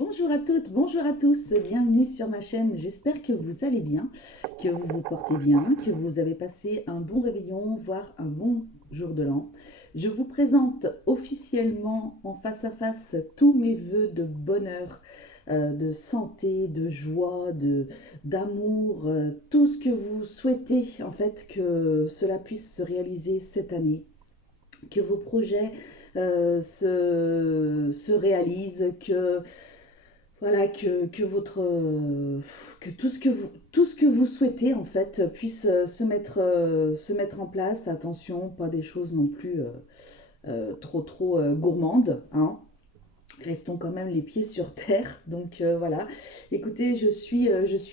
bonjour à toutes, bonjour à tous, bienvenue sur ma chaîne, j'espère que vous allez bien, que vous vous portez bien, que vous avez passé un bon réveillon, voire un bon jour de l'an. Je vous présente officiellement en face à face tous mes vœux de bonheur, de santé, de joie, d'amour, tout ce que vous souhaitez en fait que cela puisse se réaliser cette année, que vos projets se réalisent, que voilà, que tout ce que vous souhaitez en fait puisse se mettre en place. Attention, pas des choses non plus trop gourmandes, hein. Restons quand même les pieds sur terre. Donc voilà. Écoutez, je suis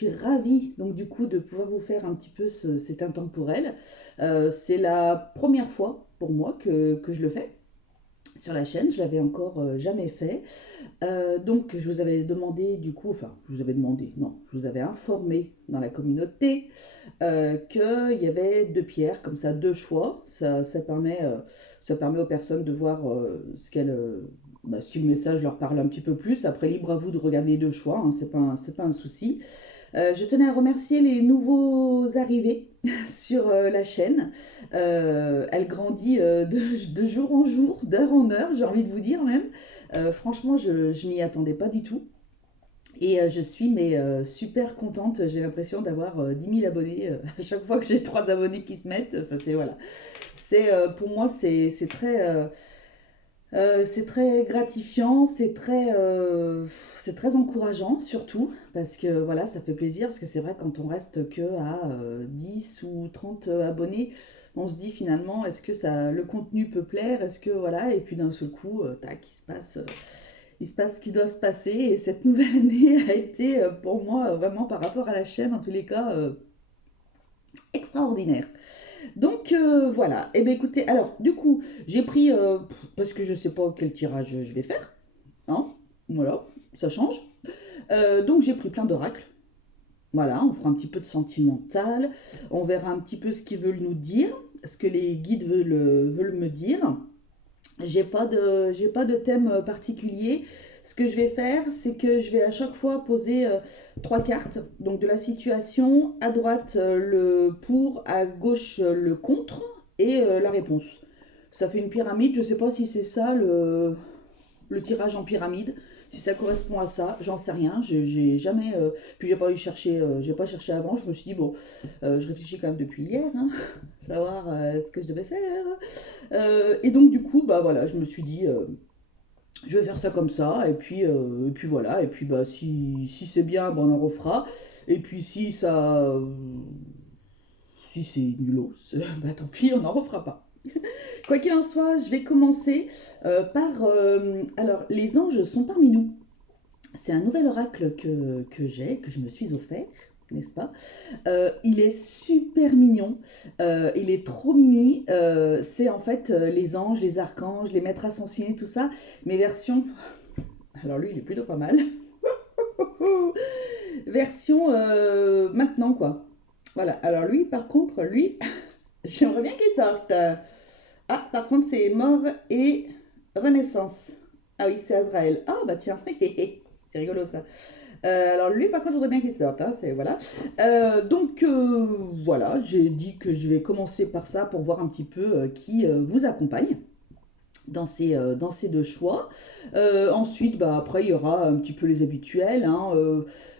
ravie donc du coup de pouvoir vous faire un petit peu cet intemporel. C'est la première fois pour moi que je le fais sur la chaîne. Je l'avais encore jamais fait. Donc, je vous avais demandé, du coup, enfin, je vous avais demandé, non, je vous avais informé dans la communauté qu'il y avait deux pierres, comme ça, deux choix. Ça permet aux personnes de voir ce qu'elles. Bah, si le message leur parle un petit peu plus. Après, libre à vous de regarder les deux choix, hein, c'est pas un souci. Je tenais à remercier les nouveaux arrivés sur la chaîne. Elle grandit de jour en jour, d'heure en heure, j'ai envie de vous dire même. Franchement, je m'y attendais pas du tout. Et je suis super contente. J'ai l'impression d'avoir 10 000 abonnés à chaque fois que j'ai trois abonnés qui se mettent. Enfin, c'est voilà. Pour moi, c'est très gratifiant, c'est très encourageant surtout, parce que voilà, ça fait plaisir, parce que c'est vrai quand on reste que à 10 ou 30 abonnés, on se dit finalement, est-ce que le contenu peut plaire, est-ce que voilà, et puis d'un seul coup, tac, il se passe ce qui doit se passer, et cette nouvelle année a été pour moi vraiment par rapport à la chaîne, en tous les cas, extraordinaire. Donc voilà, et bien écoutez, alors du coup, j'ai pris, parce que je sais pas quel tirage je vais faire, hein, voilà, ça change. Donc j'ai pris plein d'oracles, voilà, on fera un petit peu de sentimental, on verra un petit peu ce qu'ils veulent nous dire, ce que les guides veulent me dire. J'ai pas de thème particulier. Ce que je vais faire, c'est que je vais à chaque fois poser trois cartes. Donc de la situation, à droite le pour, à gauche le contre et la réponse. Ça fait une pyramide. Je ne sais pas si c'est ça le tirage en pyramide. Si ça correspond à ça, j'en sais rien. J'ai jamais. Puis j'ai pas cherché avant. Je me suis dit bon, je réfléchis quand même depuis hier, hein, savoir ce que je devais faire. Et donc du coup, bah voilà, je me suis dit, je vais faire ça comme ça, et puis voilà, et puis bah si c'est bien, bah, on en refera, et puis si c'est nulos, bah tant pis, on n'en refera pas. Quoi qu'il en soit, je vais commencer par, alors les anges sont parmi nous. C'est un nouvel oracle que je me suis offert, n'est-ce pas? Il est super mignon, il est trop mimi. C'est en fait les anges, les archanges, les maîtres ascensionnés, tout ça, mais version. Alors lui, il est plutôt pas mal. Version maintenant, quoi. Voilà. Alors lui, par contre, lui, j'aimerais bien qu'il sorte. Ah, par contre, c'est mort et renaissance. Ah oui, c'est Azraël. Ah bah tiens, c'est rigolo ça. Alors lui, par contre, je voudrais bien qu'il sorte, hein, voilà. Donc voilà, j'ai dit que je vais commencer par ça pour voir un petit peu qui vous accompagne dans ces deux choix. Ensuite, bah, après, il y aura un petit peu les habituels, hein,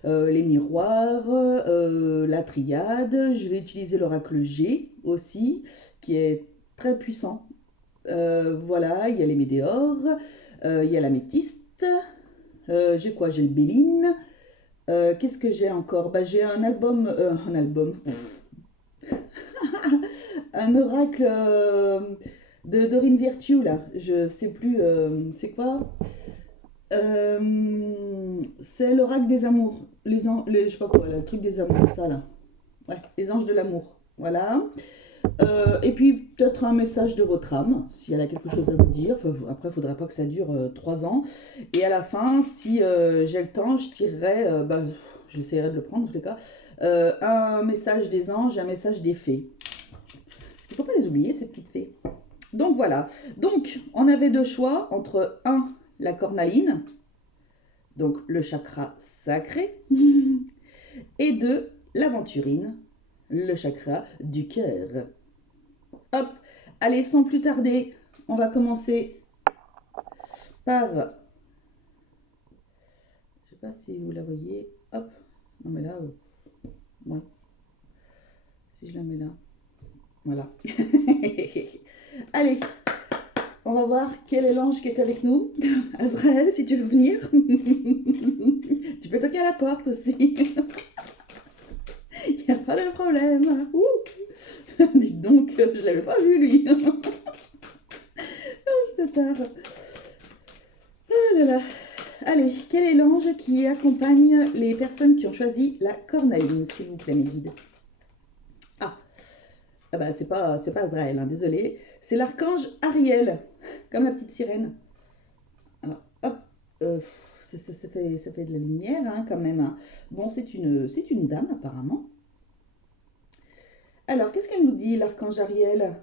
les miroirs, la triade. Je vais utiliser l'oracle G aussi, qui est très puissant. Voilà, il y a les météores, il y a l'améthyste. J'ai quoi? J'ai le Béline. Qu'est-ce que j'ai encore? Bah, j'ai un album, un oracle de Dorine Virtue là. Je sais plus, c'est quoi? C'est l'oracle des amours. Je sais pas quoi, le truc des amours, ça là. Ouais, les anges de l'amour. Voilà. Et puis peut-être un message de votre âme, si elle a quelque chose à vous dire. Enfin, après, il ne faudra pas que ça dure 3 ans. Et à la fin, si j'ai le temps, je tirerai, bah, j'essaierai de le prendre en tous les cas, un message des anges et un message des fées. Parce qu'il ne faut pas les oublier, ces petites fées. Donc voilà. Donc, on avait deux choix entre un, la cornaline, donc le chakra sacré, et de l'aventurine, le chakra du cœur. Hop, allez, sans plus tarder, on va commencer par, je sais pas si vous la voyez, hop, non mais là, ouais, si je la mets là, voilà. Allez, on va voir quel est l'ange qui est avec nous. Azraël, si tu veux venir. Tu peux toquer à la porte aussi. Il n'y a pas de problème. Dites donc, je ne l'avais pas vu lui. Oh, tard. Oh là là. Allez, quel est l'ange qui accompagne les personnes qui ont choisi la cornaline, s'il vous plaît, mes guides? Ah bah c'est pas Azraël, hein, désolé. C'est l'archange Ariel, comme la petite sirène. Alors, hop, ça fait de la lumière hein, quand même. Hein. Bon, c'est une dame apparemment. Alors, qu'est-ce qu'elle nous dit, l'archange Ariel?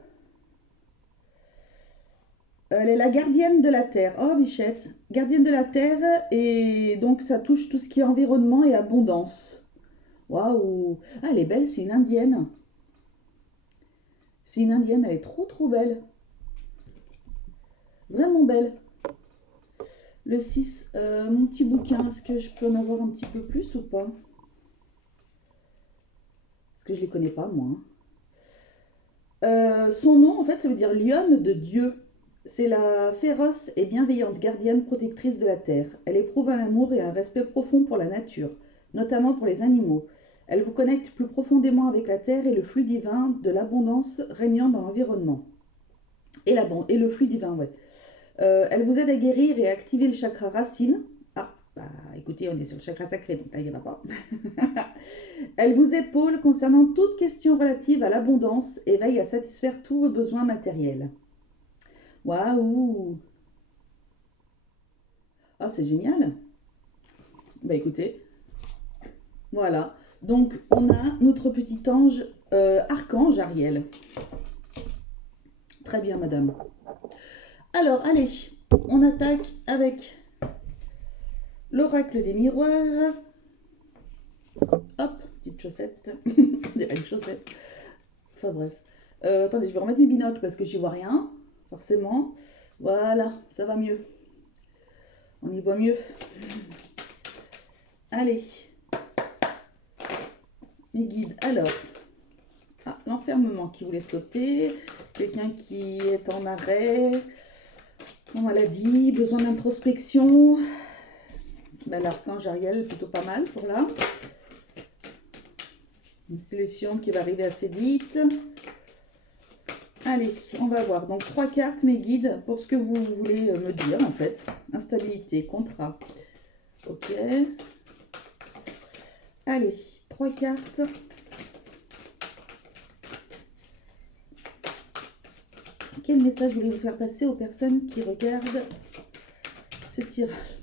Elle est la gardienne de la Terre. Oh, bichette. Gardienne de la Terre, et donc ça touche tout ce qui est environnement et abondance. Waouh. Ah, elle est belle, c'est une indienne. C'est une indienne, elle est trop trop belle. Vraiment belle. Le 6, mon petit bouquin, est-ce que je peux en avoir un petit peu plus ou pas? Parce que je ne les connais pas, moi. Son nom, en fait, ça veut dire lionne de Dieu. C'est la féroce et bienveillante gardienne protectrice de la terre. Elle éprouve un amour et un respect profond pour la nature, notamment pour les animaux. Elle vous connecte plus profondément avec la terre et le flux divin de l'abondance régnant dans l'environnement. Et le flux divin, ouais. Elle vous aide à guérir et à activer le chakra racine. Ah, bah écoutez, on est sur le chakra sacré, donc là, il n'y en a pas. Elle vous épaule concernant toute question relative à l'abondance et veille à satisfaire tous vos besoins matériels. Waouh! Ah, c'est génial! Bah écoutez, voilà. Donc, on a notre petit ange, archange Ariel. Très bien, madame. Alors, allez, on attaque avec l'oracle des miroirs. Hop, petite chaussette. Des une chaussette. Enfin bref. Attendez, je vais remettre mes binocles parce que j'y vois rien, forcément. Voilà, ça va mieux. On y voit mieux. Allez. Mes guides. Alors. Ah, l'enfermement qui voulait sauter. Quelqu'un qui est en arrêt. En maladie. Besoin d'introspection. Ben, l'archange Ariel, plutôt pas mal pour là. Une solution qui va arriver assez vite. Allez, on va voir. Donc, 3 cartes, mes guides, pour ce que vous voulez me dire, en fait. Instabilité, contrat. Ok. Allez, 3 cartes. Quel message voulez-vous faire passer aux personnes qui regardent ce tirage?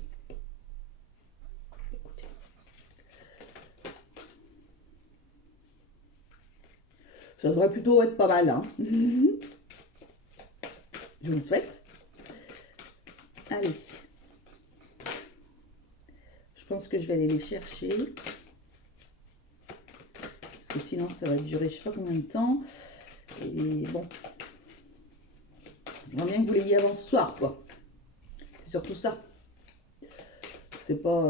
Ça devrait plutôt être pas mal, hein. Je vous le souhaite. Allez. Je pense que je vais aller les chercher. Parce que sinon, ça va durer je sais pas combien de temps. Et bon. J'aimerais bien que vous l'ayez avant ce soir, quoi. C'est surtout ça. C'est pas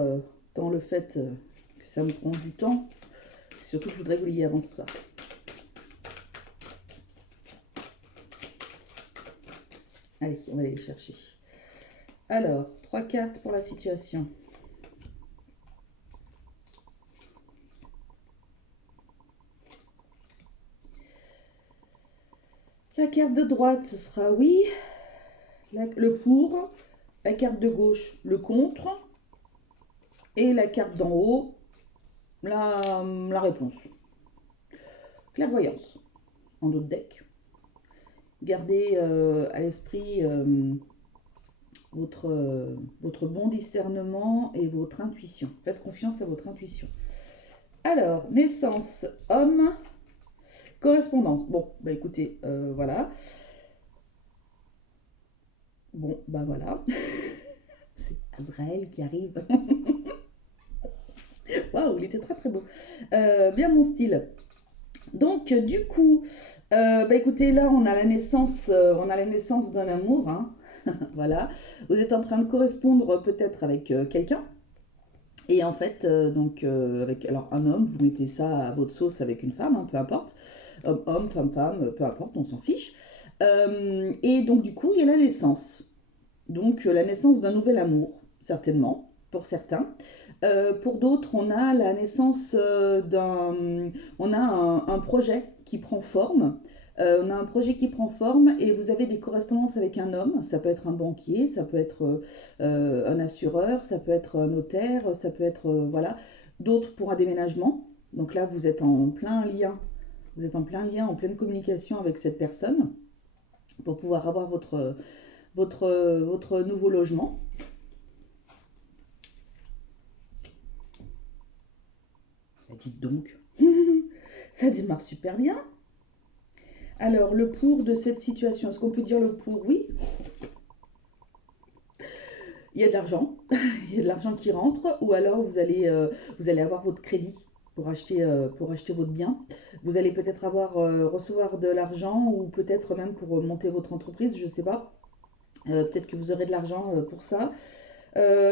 tant le fait que ça me prend du temps. C'est surtout que je voudrais que vous l'ayez avant ce soir. Allez, on va aller les chercher. Alors, 3 cartes pour la situation. La carte de droite, ce sera oui. Le pour. La carte de gauche, le contre. Et la carte d'en haut, la réponse. Clairvoyance. En d'autres decks. Gardez à l'esprit votre bon discernement et votre intuition. Faites confiance à votre intuition. Alors, naissance, homme, correspondance. Bon, bah écoutez, voilà. Bon, bah voilà. C'est Azraël qui arrive. Waouh, il était très très beau. Bien mon style. Donc, du coup, bah écoutez, là, on a la naissance d'un amour, hein. Voilà. Vous êtes en train de correspondre peut-être avec quelqu'un. Et en fait, avec alors un homme, vous mettez ça à votre sauce avec une femme, hein, peu importe. Homme, femme, peu importe, on s'en fiche. Et donc, du coup, il y a la naissance. Donc, la naissance d'un nouvel amour, certainement, pour certains. Pour d'autres, on a la naissance on a un projet qui prend forme. On a un projet qui prend forme et vous avez des correspondances avec un homme. Ça peut être un banquier, ça peut être un assureur, ça peut être un notaire, ça peut être, voilà. D'autres pour un déménagement. Donc là, vous êtes en plein lien. Vous êtes en plein lien, en pleine communication avec cette personne pour pouvoir avoir votre nouveau logement. Dites donc, ça démarre super bien. Alors, le pour de cette situation, est-ce qu'on peut dire le pour? Oui, il y a de l'argent, il y a de l'argent qui rentre, ou alors vous allez avoir votre crédit pour acheter votre bien. Vous allez peut-être recevoir de l'argent, ou peut-être même pour monter votre entreprise, je ne sais pas. Peut-être que vous aurez de l'argent pour ça.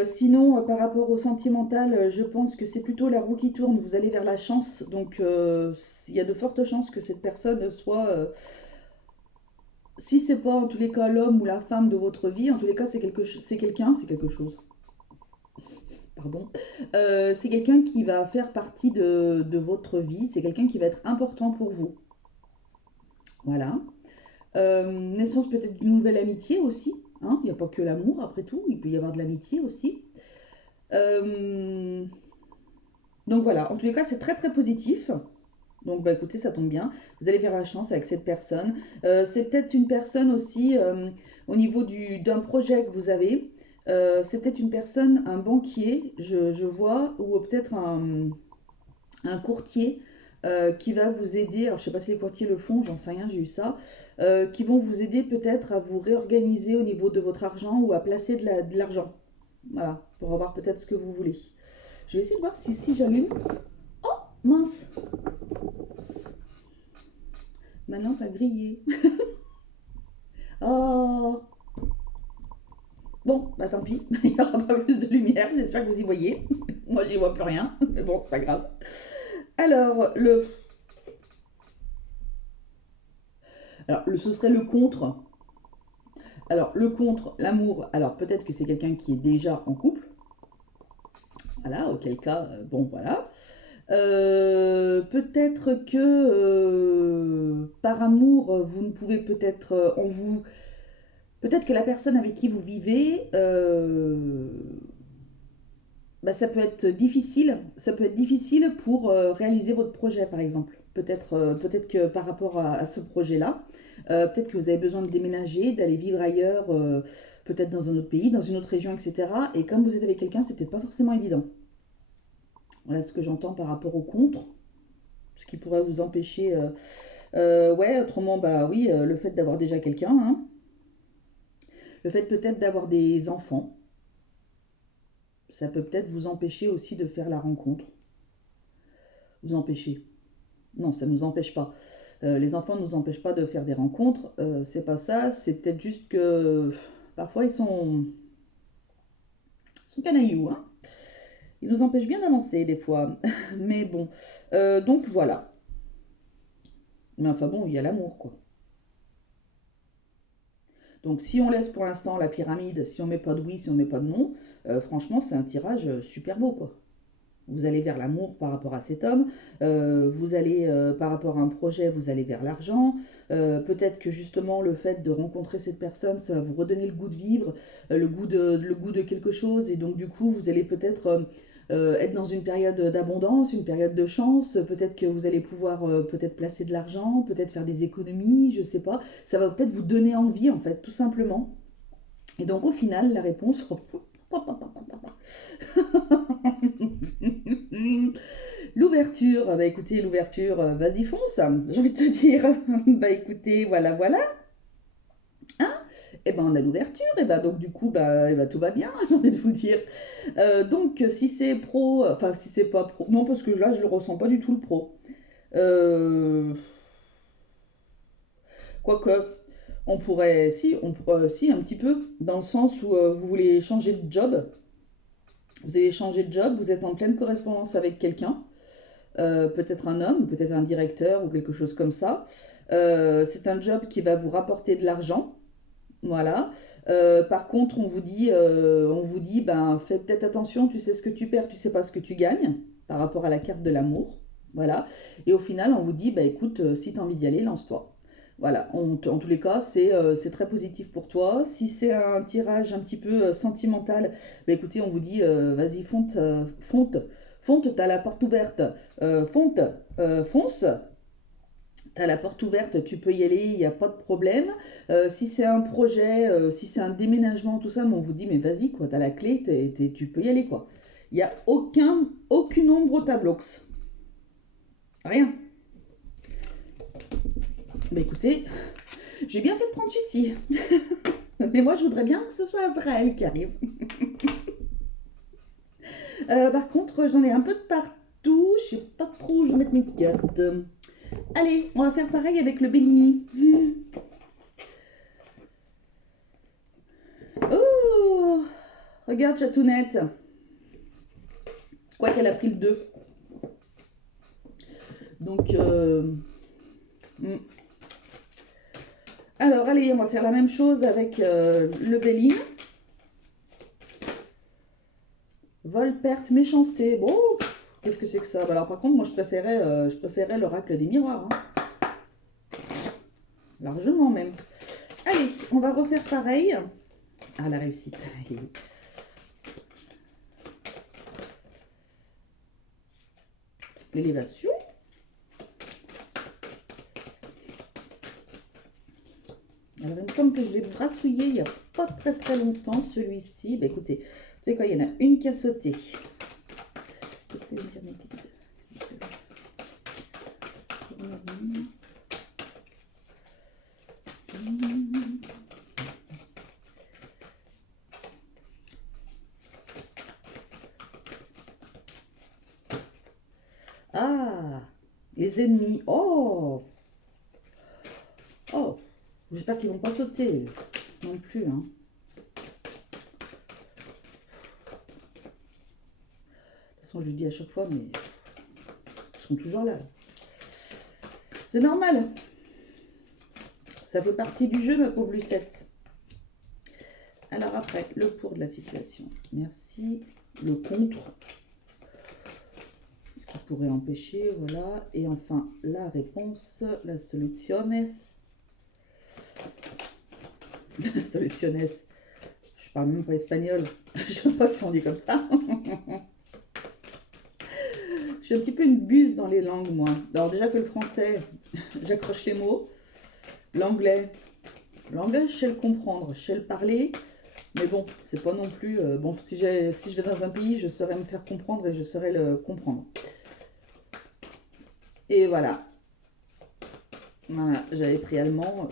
Sinon, par rapport au sentimental, je pense que c'est plutôt la roue qui tourne. Vous allez vers la chance. Donc, il y a de fortes chances que cette personne soit, si c'est pas en tous les cas l'homme ou la femme de votre vie, en tous les cas, c'est quelque chose. Pardon. C'est quelqu'un qui va faire partie de votre vie. C'est quelqu'un qui va être important pour vous. Voilà. Naissance peut-être d'une nouvelle amitié aussi, hein. Il n'y a pas que l'amour après tout. Il peut y avoir de l'amitié aussi. Euh, Donc voilà, en tous les cas, c'est très très positif. Donc bah écoutez, ça tombe bien. Vous allez faire la chance avec cette personne. C'est peut-être une personne aussi au niveau d'un projet que vous avez. C'est peut-être une personne, un banquier, je vois, ou peut-être un courtier qui va vous aider. Alors je sais pas si les courtiers le font, j'en sais rien, j'ai eu ça. Qui vont vous aider peut-être à vous réorganiser au niveau de votre argent ou à placer de l'argent. Voilà, pour avoir peut-être ce que vous voulez. Je vais essayer de voir si j'allume. Oh, mince, maintenant t'as grillé. Oh, bon, bah tant pis, il n'y aura pas plus de lumière, j'espère que vous y voyez. Moi, j'y vois plus rien, mais bon, c'est pas grave. Alors, ce serait le contre. Alors, le contre, l'amour, alors peut-être que c'est quelqu'un qui est déjà en couple. Voilà, auquel cas, bon, voilà. Peut-être que par amour, vous ne pouvez peut-être en vous. Peut-être que la personne avec qui vous vivez, bah, ça peut être difficile pour réaliser votre projet, par exemple. Peut-être que par rapport à ce projet-là, peut-être que vous avez besoin de déménager, d'aller vivre ailleurs, peut-être dans un autre pays, dans une autre région, etc. Et comme vous êtes avec quelqu'un, c'est peut-être pas forcément évident. Voilà ce que j'entends par rapport au contre, ce qui pourrait vous empêcher. Ouais, autrement, bah oui, le fait d'avoir déjà quelqu'un, hein. Le fait peut-être d'avoir des enfants, ça peut peut-être vous empêcher aussi de faire la rencontre. Vous empêcher. Non, ça ne nous empêche pas. Les enfants ne nous empêchent pas de faire des rencontres, c'est pas ça, c'est peut-être juste que parfois ils sont canailloux, hein. Ils nous empêchent bien d'avancer des fois. Mais bon, donc voilà. Mais enfin bon, il y a l'amour, quoi. Donc si on laisse pour l'instant la pyramide, si on met pas de oui, si on met pas de non, franchement c'est un tirage super beau, quoi. Vous allez vers l'amour par rapport à cet homme, vous allez par rapport à un projet, vous allez vers l'argent. Peut-être que justement le fait de rencontrer cette personne, ça va vous redonner le goût de vivre, le goût de quelque chose, et donc du coup vous allez peut-être être dans une période d'abondance, une période de chance. Peut-être que vous allez pouvoir peut-être placer de l'argent, peut-être faire des économies, je sais pas. Ça va peut-être vous donner envie en fait, tout simplement. Et donc au final, la réponse. L'ouverture, bah écoutez, l'ouverture, vas-y fonce, j'ai envie de te dire. Bah écoutez, voilà, voilà. Hein. eh ben, on a l'ouverture, et ben, donc du coup, bah, eh ben, tout va bien, j'ai envie de vous dire. Donc, si c'est pro, enfin, si c'est pas pro, non, parce que là, je le ressens pas du tout le pro. Euh, Quoique, on pourrait, si, si, un petit peu, dans le sens où vous voulez changer de job, vous allez changer de job, vous êtes en pleine correspondance avec quelqu'un, peut-être un homme, peut-être un directeur ou quelque chose comme ça. C'est un job qui va vous rapporter de l'argent, voilà. Par contre, on vous dit, ben, fais peut-être attention, tu sais ce que tu perds, tu sais pas ce que tu gagnes, par rapport à la carte de l'amour, voilà. Et au final, on vous dit, bah écoute, si tu as envie d'y aller, lance-toi. Voilà, en tous les cas, c'est très positif pour toi. Si c'est un tirage un petit peu sentimental, bah écoutez, on vous dit, vas-y, fonte, fonte, fonte, t'as la porte ouverte, fonte, fonce, t'as la porte ouverte, tu peux y aller, il n'y a pas de problème. Si c'est un projet, si c'est un déménagement, tout ça, mais on vous dit, mais vas-y, quoi, t'as la clé, tu peux y aller, quoi. Il n'y a aucune ombre au tableau. Rien. Bah écoutez, j'ai bien fait de prendre celui-ci. Mais moi, je voudrais bien que ce soit Azraël qui arrive. Par contre, j'en ai un peu de partout. Je sais pas trop où je vais mettre mes cartes. Allez, on va faire pareil avec le Bellini. Oh, regarde, Chatounette. Quoi qu'elle a pris le 2. Donc, alors, allez, on va faire la même chose avec le Bellini. Vol, perte, méchanceté. Bon, qu'est-ce que c'est que ça? Bah alors, par contre, moi, je préférais l'oracle des miroirs. Hein. Largement, même. Allez, on va refaire pareil. Ah, la réussite. L'élévation. Alors, il me semble que je l'ai brassouillé il n'y a pas très très longtemps, celui-ci. Bah écoutez, vous savez quoi, il y en a une qui a sauté. Qu'est-ce que je vais dire, Ah, les ennemis. Oh, oh. J'espère qu'ils vont pas sauter non plus. Hein. De toute façon, je le dis à chaque fois, mais ils sont toujours là. C'est normal. Ça fait partie du jeu, ma pauvre Lucette. Alors après, le pour de la situation. Merci. Le contre. Ce qui pourrait empêcher, voilà. Et enfin, la réponse, la solutiones. Solutiones. Je parle même pas espagnol. Je sais pas si on dit comme ça. Je suis un petit peu une buse dans les langues, moi. Alors déjà que le français, j'accroche les mots. L'anglais, je sais le comprendre, je sais le parler. Mais bon, c'est pas non plus... bon, si je vais dans un pays, je saurais me faire comprendre et je saurais le comprendre. Et voilà. Voilà, j'avais pris allemand.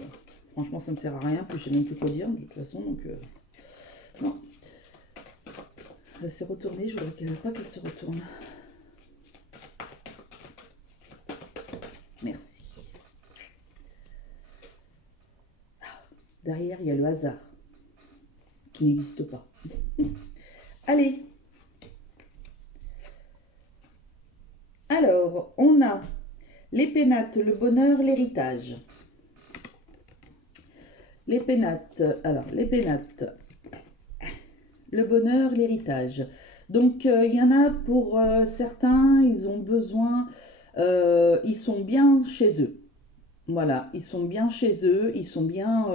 Franchement, ça ne me sert à rien. Puis je sais même plus quoi dire, de toute façon. Donc, non. Elle s'est retournée. Je voudrais pas qu'elle se retourne. Merci. Derrière, il y a le hasard. Qui n'existe pas. Allez. Alors, on a les pénates, le bonheur, l'héritage. Les pénates, alors les pénates, le bonheur, l'héritage. Donc il y en a pour certains, ils ont besoin, ils sont bien chez eux. Voilà, ils sont bien chez eux, ils sont bien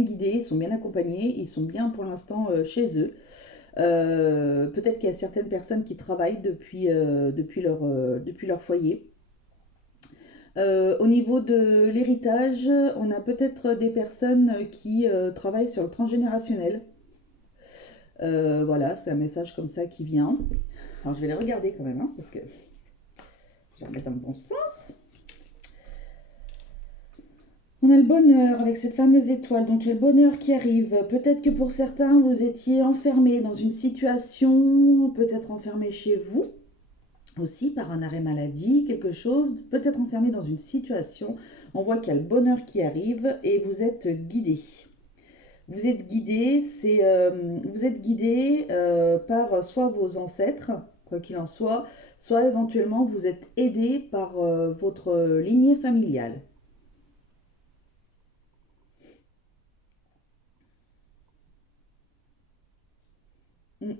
guidés, ils sont bien accompagnés, ils sont bien pour l'instant chez eux. Peut-être qu'il y a certaines personnes qui travaillent depuis leur foyer. Au niveau de l'héritage, on a peut-être des personnes qui travaillent sur le transgénérationnel. Voilà, c'est un message comme ça qui vient. Alors je vais les regarder quand même, hein, parce que je vais remettre dans le bon sens. On a le bonheur avec cette fameuse étoile, donc il y a le bonheur qui arrive. Peut-être que pour certains, vous étiez enfermé dans une situation, peut-être enfermé chez vous aussi par un arrêt maladie, quelque chose, peut-être enfermé dans une situation. On voit qu'il y a le bonheur qui arrive et vous êtes guidé. Vous êtes guidé, vous êtes guidé par soit vos ancêtres, quoi qu'il en soit éventuellement vous êtes aidé par votre lignée familiale. Mm.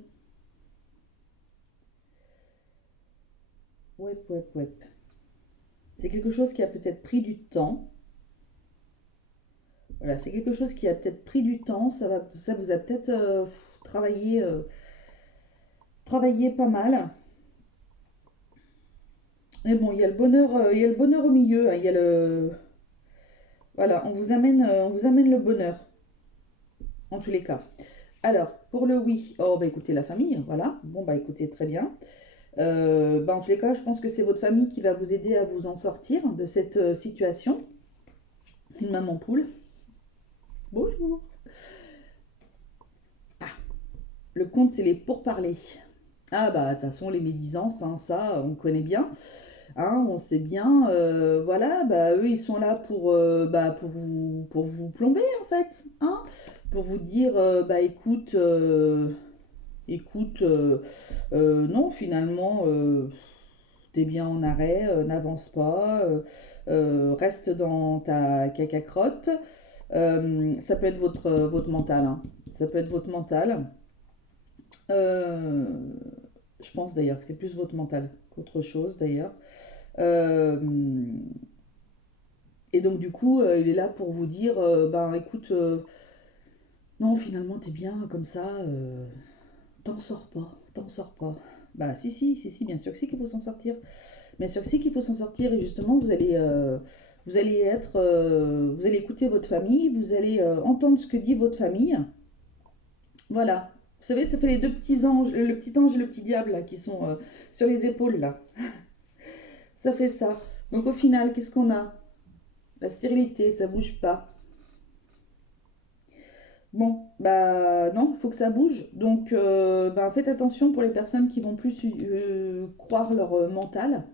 Ouais, ouais, ouais. C'est quelque chose qui a peut-être pris du temps. Voilà, c'est quelque chose qui a peut-être pris du temps. Ça vous a peut-être travaillé pas mal. Mais bon, il y a le bonheur au milieu, hein, il y a voilà, on vous amène le bonheur en tous les cas. Alors, pour le oui, oh bah écoutez la famille, voilà. Bon bah écoutez très bien. Bah, en tous les cas, je pense que c'est votre famille qui va vous aider à vous en sortir de cette situation. Une maman poule. Bonjour. Le compte, c'est les pourparlers. Ah bah de toute façon les médisances, hein, ça on connaît bien, hein, on sait bien, voilà, bah eux ils sont là pour vous plomber en fait, hein, pour vous dire bah écoute, non finalement t'es bien en arrêt, n'avance pas, reste dans ta caca crotte. Ça peut être votre mental, hein. Ça peut être votre mental. Euh, je pense d'ailleurs que c'est plus votre mental qu'autre chose d'ailleurs. Euh, et donc du coup, il est là pour vous dire, ben écoute, non finalement t'es bien comme ça, t'en sors pas, t'en sors pas. Bah si, bien sûr que si qu'il faut s'en sortir. Bien sûr que si qu'il faut s'en sortir et justement vous allez écouter votre famille, vous allez entendre ce que dit votre famille. Voilà. Vous savez, ça fait les deux petits anges, le petit ange et le petit diable là, qui sont sur les épaules là. Ça fait ça. Donc au final, qu'est-ce qu'on a? La stérilité, ça bouge pas. Bon, bah non, il faut que ça bouge. Donc bah, faites attention pour les personnes qui vont plus croire leur mental,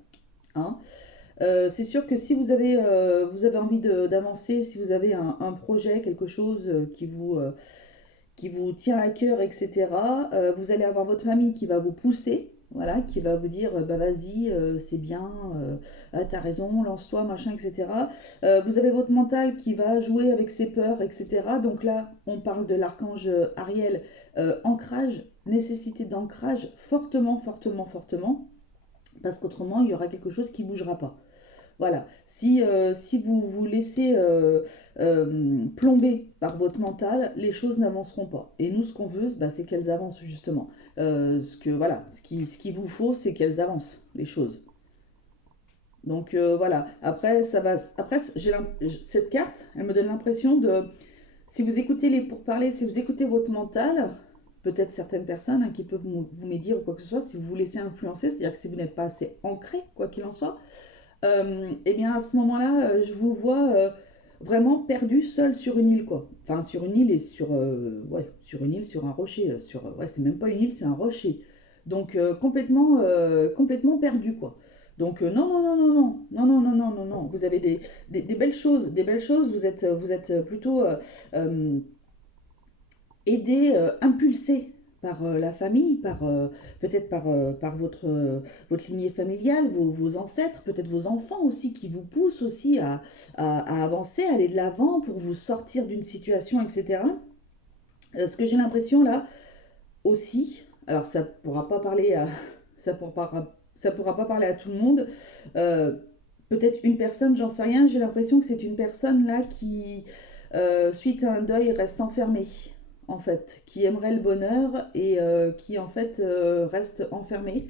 hein. C'est sûr que si vous avez envie d'avancer, si vous avez un projet, quelque chose qui vous tient à cœur, etc., vous allez avoir votre famille qui va vous pousser, voilà, qui va vous dire bah vas-y, c'est bien, ah, t'as raison, lance-toi, machin, etc. Vous avez votre mental qui va jouer avec ses peurs, etc. Donc là, on parle de l'archange Ariel, ancrage, nécessité d'ancrage fortement, fortement, fortement, parce qu'autrement, il y aura quelque chose qui ne bougera pas. Voilà. Si vous vous laissez plomber par votre mental, les choses n'avanceront pas. Et nous, ce qu'on veut, bah, c'est qu'elles avancent justement. Voilà, ce qu'il vous faut, c'est qu'elles avancent, les choses. Donc voilà. Après, ça va. Après, cette carte, elle me donne l'impression de. Si vous écoutez les pourparlers, si vous écoutez votre mental, peut-être certaines personnes hein, qui peuvent vous médire ou quoi que ce soit, si vous vous laissez influencer, c'est-à-dire que si vous n'êtes pas assez ancré, quoi qu'il en soit, eh bien à ce moment-là, je vous vois vraiment perdu seul sur une île, quoi. Enfin, sur une île et ouais, sur une île, sur un rocher. Ouais, c'est même pas une île, c'est un rocher. Donc complètement perdu, quoi. Donc non, non, non, non, non, non, non, non, non, non, non. Vous avez des belles choses, des belles choses. Vous êtes plutôt euh, aidé, impulsé par la famille, peut-être par votre lignée familiale, vos ancêtres, peut-être vos enfants aussi qui vous poussent aussi à avancer, à aller de l'avant pour vous sortir d'une situation, etc. Ce que j'ai l'impression là aussi, alors ça pourra pas parler à, ça pourra pas parler à tout le monde, euh, peut-être une personne, j'en sais rien, j'ai l'impression que c'est une personne là qui, suite à un deuil, reste enfermée, en fait, qui aimerait le bonheur et qui, en fait, reste enfermée.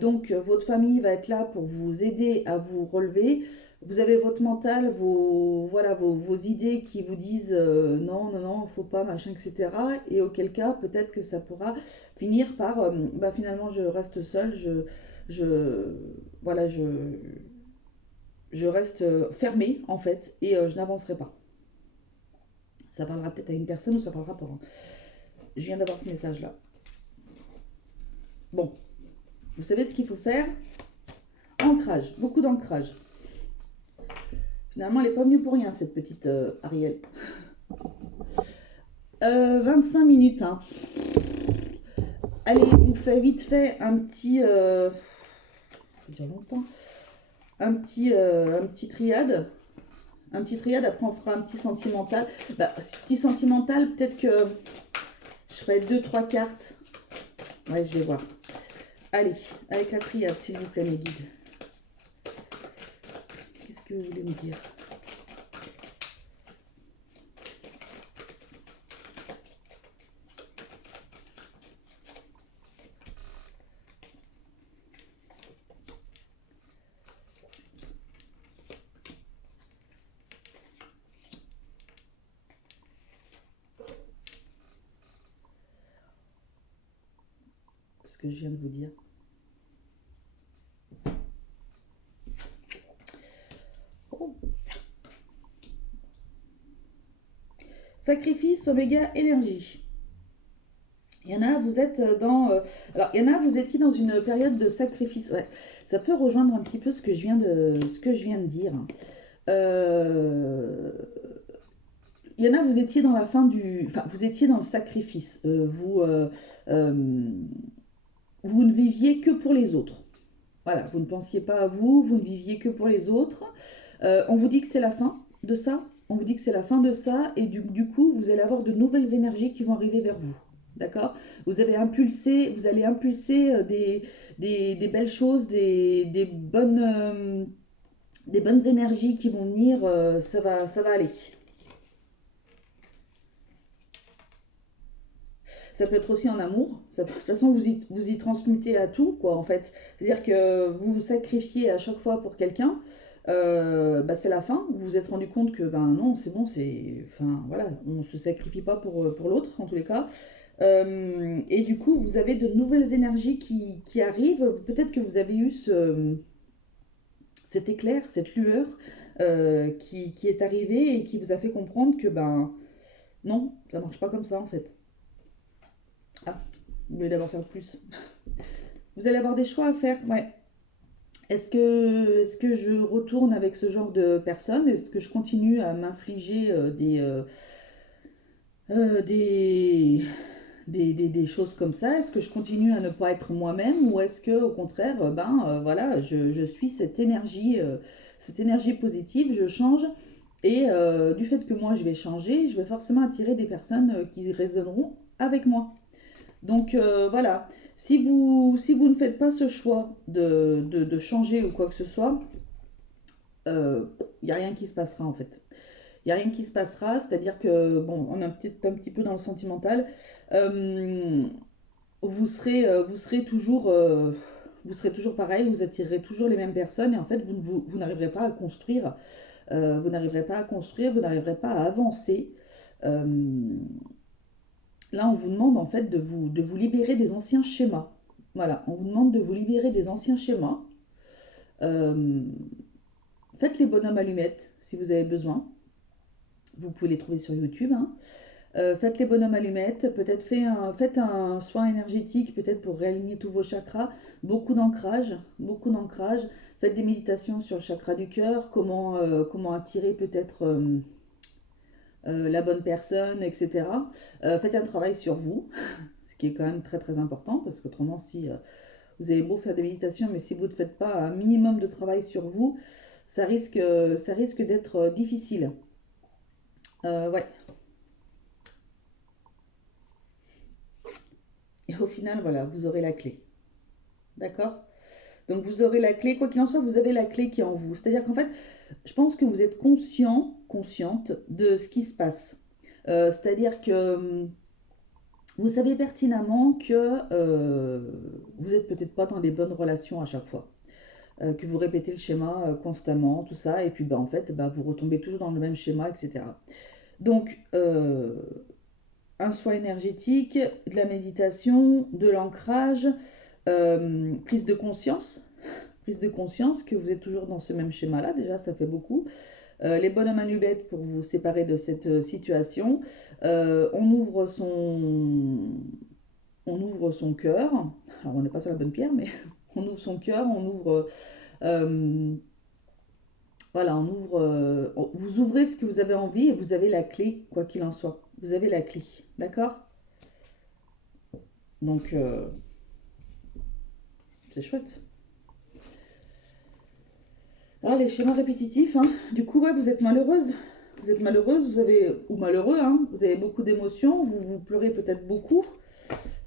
Donc, votre famille va être là pour vous aider à vous relever. Vous avez votre mental, voilà, vos idées qui vous disent non, non, non, faut pas, machin, etc. Et auquel cas, peut-être que ça pourra finir par bah, finalement, je reste seule, je, voilà, je reste fermée en fait et je n'avancerai pas. Ça parlera peut-être à une personne ou ça parlera pas, hein. Je viens d'avoir ce message-là. Bon, vous savez ce qu'il faut faire? Ancrage, beaucoup d'ancrage. Finalement, elle n'est pas venue pour rien, cette petite Ariel. 25 minutes, hein. Allez, on fait vite fait un petit... ça dure longtemps. Un petit triade. Un petit triade, après on fera un petit sentimental. Bah, petit sentimental, peut-être que je ferai 2-3 cartes. Ouais, je vais voir. Allez, avec la triade, s'il vous plaît, mes guides. Qu'est-ce que vous voulez me dire? Ce que je viens de vous dire. Oh. Sacrifice, oméga, énergie. Il y en a, vous êtes dans... alors, il y en a, vous étiez dans une période de sacrifice. Ouais, ça peut rejoindre un petit peu ce que je viens de dire. Euh, il y en a, vous étiez dans la fin du... Enfin, vous étiez dans le sacrifice. Euh, vous ne viviez que pour les autres. Voilà, vous ne pensiez pas à vous, vous ne viviez que pour les autres. On vous dit que c'est la fin de ça. On vous dit que c'est la fin de ça. Et du coup, vous allez avoir de nouvelles énergies qui vont arriver vers vous. D'accord? Vous allez impulser des belles choses, des bonnes énergies qui vont venir. Ça va aller. Ça peut être aussi en amour. De toute façon, vous y transmutez à tout, quoi, en fait. C'est-à-dire que vous vous sacrifiez à chaque fois pour quelqu'un. Bah, c'est la fin. Vous vous êtes rendu compte que, ben non, c'est bon, c'est. Enfin, voilà, on ne se sacrifie pas pour l'autre, en tous les cas. Et du coup, vous avez de nouvelles énergies qui arrivent. Peut-être que vous avez eu cet éclair, cette lueur qui est arrivée et qui vous a fait comprendre que, ben, non, ça marche pas comme ça, en fait. Ah, vous voulez d'abord faire plus. Vous allez avoir des choix à faire, ouais. Est-ce que je retourne avec ce genre de personnes? Est-ce que je continue à m'infliger euh, des, des choses comme ça? Est-ce que je continue à ne pas être moi-même? Ou est-ce que au contraire, voilà, je suis cette énergie positive, je change. Et du fait que moi je vais changer, je vais forcément attirer des personnes qui résonneront avec moi. Donc voilà, si vous ne faites pas ce choix de changer ou quoi que ce soit, il n'y a rien qui se passera en fait. Il n'y a rien qui se passera, c'est-à-dire que, bon, on est un petit peu dans le sentimental, euh, vous serez toujours pareil, vous attirerez toujours les mêmes personnes et en fait vous n'arriverez pas à construire, vous n'arriverez pas à construire, vous n'arriverez pas à avancer. Euh, Là, on vous demande en fait de vous libérer des anciens schémas. Voilà, on vous demande de vous libérer des anciens schémas. Euh, Faites les bonhommes allumettes si vous avez besoin. Vous pouvez les trouver sur YouTube, hein. Faites les bonhommes allumettes. Peut-être faites un soin énergétique, peut-être pour réaligner tous vos chakras. Beaucoup d'ancrage, beaucoup d'ancrage. Faites des méditations sur le chakra du cœur. Comment attirer peut-être la bonne personne, etc. Faites un travail sur vous, ce qui est quand même très très important, parce qu'autrement, si vous avez beau faire des méditations, mais si vous ne faites pas un minimum de travail sur vous, ça risque d'être difficile. Ouais. Et au final, voilà, vous aurez la clé. D'accord? Donc vous aurez la clé, quoi qu'il en soit, vous avez la clé qui est en vous. C'est-à-dire qu'en fait, je pense que vous êtes consciente de ce qui se passe. C'est-à-dire que vous savez pertinemment que vous n'êtes peut-être pas dans les bonnes relations à chaque fois. Que vous répétez le schéma constamment, tout ça, et puis bah, en fait, bah, vous retombez toujours dans le même schéma, etc. Donc, un soin énergétique, de la méditation, de l'ancrage, prise de conscience. prise de conscience que vous êtes toujours dans ce même schéma-là, déjà ça fait beaucoup. Les bonhommes amulettes pour vous séparer de cette situation. On ouvre son cœur. Alors on n'est pas sur la bonne pierre, mais on ouvre son cœur, on ouvre euh, voilà, vous ouvrez ce que vous avez envie et vous avez la clé, quoi qu'il en soit. Vous avez la clé, d'accord? Donc c'est chouette. Ah, les schémas répétitifs, hein. Du coup, ouais, vous êtes malheureuse. Vous êtes malheureuse, vous avez, ou malheureux, hein. Vous avez beaucoup d'émotions, vous pleurez peut-être beaucoup,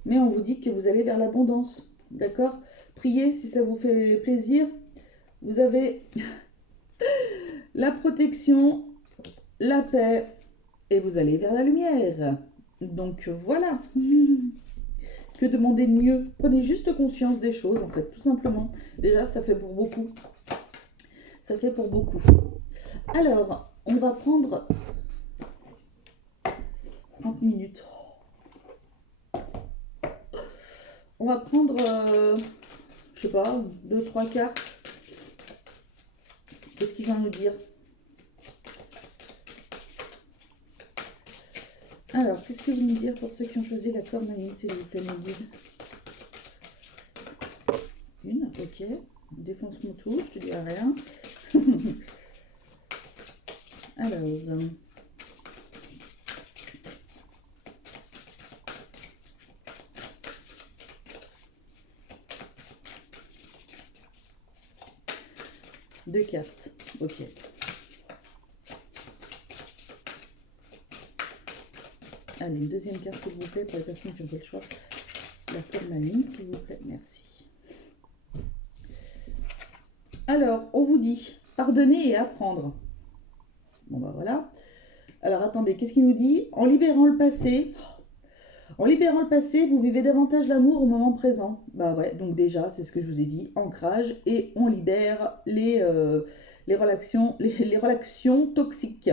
mais on vous dit que vous allez vers l'abondance, d'accord? Priez si ça vous fait plaisir. Vous avez la protection, la paix, et vous allez vers la lumière. Donc voilà. Que demander de mieux? Prenez juste conscience des choses, en fait, tout simplement. Déjà, ça fait pour beaucoup. Ça fait pour beaucoup. Alors, on va prendre 30 minutes. On va prendre, je sais pas, 2, 3 cartes. Qu'est-ce qu'ils vont nous dire? Alors, qu'est-ce qu'ils vont nous dire pour ceux qui ont choisi la cornaline, s'il vous plaît, mes guides? Une, ok. Défonce mon tout, je te dis rien. Alors, deux cartes, ok. Allez, une deuxième carte, s'il vous plaît, pour les personnes qui ont fait le choix. La cornaline, s'il vous plaît, merci. Alors, on vous dit, pardonner et apprendre. Bon, bah voilà. Alors, attendez, qu'est-ce qu'il nous dit? En libérant le passé, vous vivez davantage l'amour au moment présent. Bah ouais, donc déjà, c'est ce que je vous ai dit, ancrage, et on libère les relations toxiques.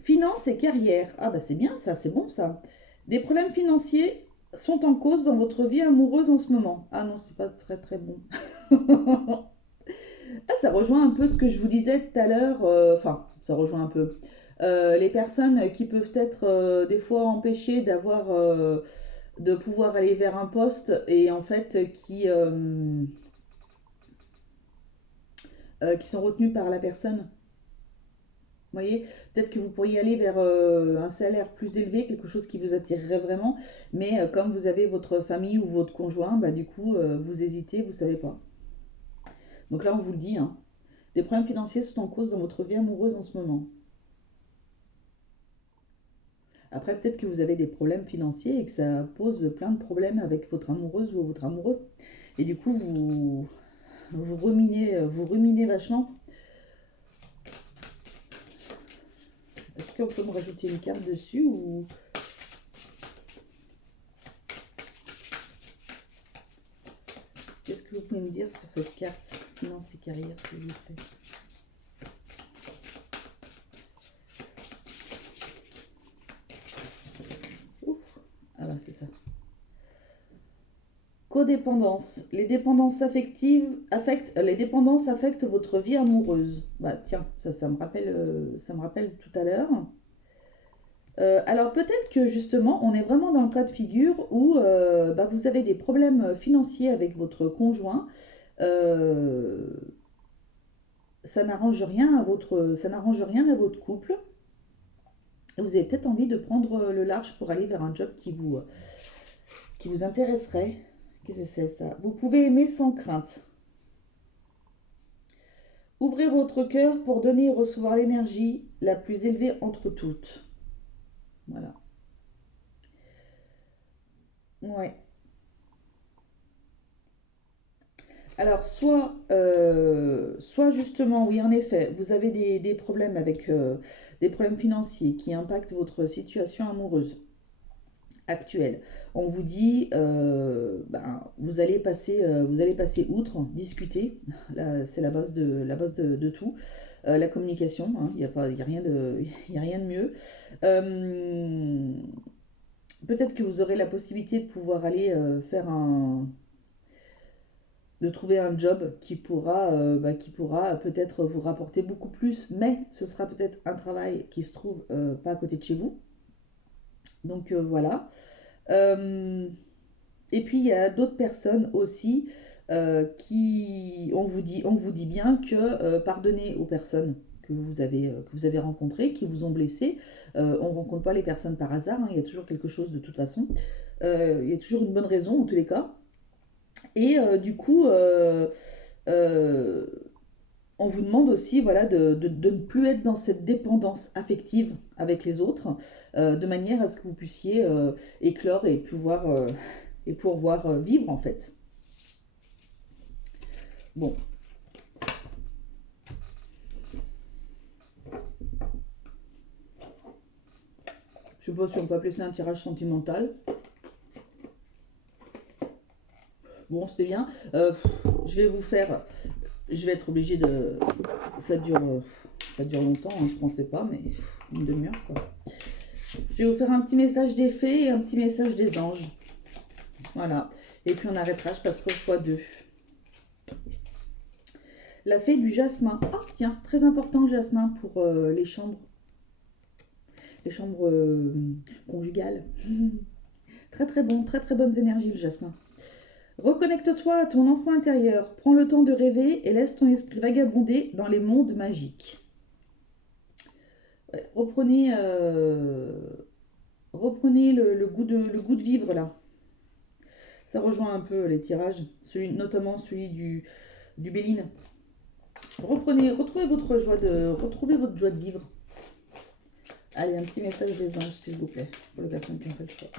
Finance et carrière. Ah bah c'est bien ça, c'est bon ça. Des problèmes financiers sont en cause dans votre vie amoureuse en ce moment. Ah non, c'est pas très très bon. Ah, ça rejoint un peu ce que je vous disais tout à l'heure. Enfin, ça rejoint un peu. Les personnes qui peuvent être des fois empêchées de pouvoir aller vers un poste et en fait qui sont retenues par la personne. Vous voyez, peut-être que vous pourriez aller vers un salaire plus élevé, quelque chose qui vous attirerait vraiment, mais comme vous avez votre famille ou votre conjoint, bah, du coup, vous hésitez, vous savez pas. Donc là, on vous le dit, hein, des problèmes financiers sont en cause dans votre vie amoureuse en ce moment. Après, peut-être que vous avez des problèmes financiers et que ça pose plein de problèmes avec votre amoureuse ou votre amoureux. Et du coup, vous ruminez vachement. Est-ce qu'on peut me rajouter une carte dessus ou... Qu'est-ce que vous pouvez me dire sur cette carte finance et carrière, s'il vous plaît? Ouf. Ah bah c'est ça. Codépendance. Les dépendances affectent votre vie amoureuse. Bah tiens, ça me rappelle tout à l'heure. Alors peut-être que justement, on est vraiment dans le cas de figure où bah, vous avez des problèmes financiers avec votre conjoint. Euh, ça n'arrange rien à votre couple. Et vous avez peut-être envie de prendre le large pour aller vers un job qui vous intéresserait. Qu'est-ce que c'est ça? Vous pouvez aimer sans crainte. Ouvrez votre cœur pour donner et recevoir l'énergie la plus élevée entre toutes. Voilà. Ouais. Alors, soit justement, oui, en effet, vous avez des problèmes avec des problèmes financiers qui impactent votre situation amoureuse actuelle. On vous dit, ben, vous allez passer outre, discuter. Là, c'est la base de tout. La communication, hein, il n'y a pas, y a rien de, y a rien de mieux. Euh, Peut-être que vous aurez la possibilité de pouvoir aller faire de trouver un job qui pourra peut-être vous rapporter beaucoup plus, mais ce sera peut-être un travail qui se trouve pas à côté de chez vous. Donc voilà. Euh, et puis il y a d'autres personnes aussi qui, on vous dit bien que pardonnez aux personnes que vous avez rencontrées, qui vous ont blessé. On ne rencontre pas les personnes par hasard, hein, il y a toujours quelque chose de toute façon. Il y a toujours une bonne raison en tous les cas. Et du coup, euh, on vous demande aussi voilà, de ne plus être dans cette dépendance affective avec les autres, de manière à ce que vous puissiez éclore et pouvoir vivre en fait. Bon, je ne sais pas si on peut appeler ça un tirage sentimental. Bon, c'était bien. Je vais vous faire. Je vais être obligée de. Ça dure, euh, ça dure longtemps, hein, je pensais pas, mais une demi-heure quoi. Je vais vous faire un petit message des fées et un petit message des anges. Voilà. Et puis on arrêtera, je passerai au choix 2. La fée du jasmin. Ah, tiens, très important le jasmin pour les chambres conjugales. Très très bon, très très bonnes énergies le jasmin. Reconnecte-toi à ton enfant intérieur, prends le temps de rêver et laisse ton esprit vagabonder dans les mondes magiques. Ouais, reprenez le goût de vivre là. Ça rejoint un peu les tirages, notamment celui du Béline. Retrouvez votre joie de vivre. Allez, un petit message des anges, s'il vous plaît, pour les personnes qui ont fait le choix.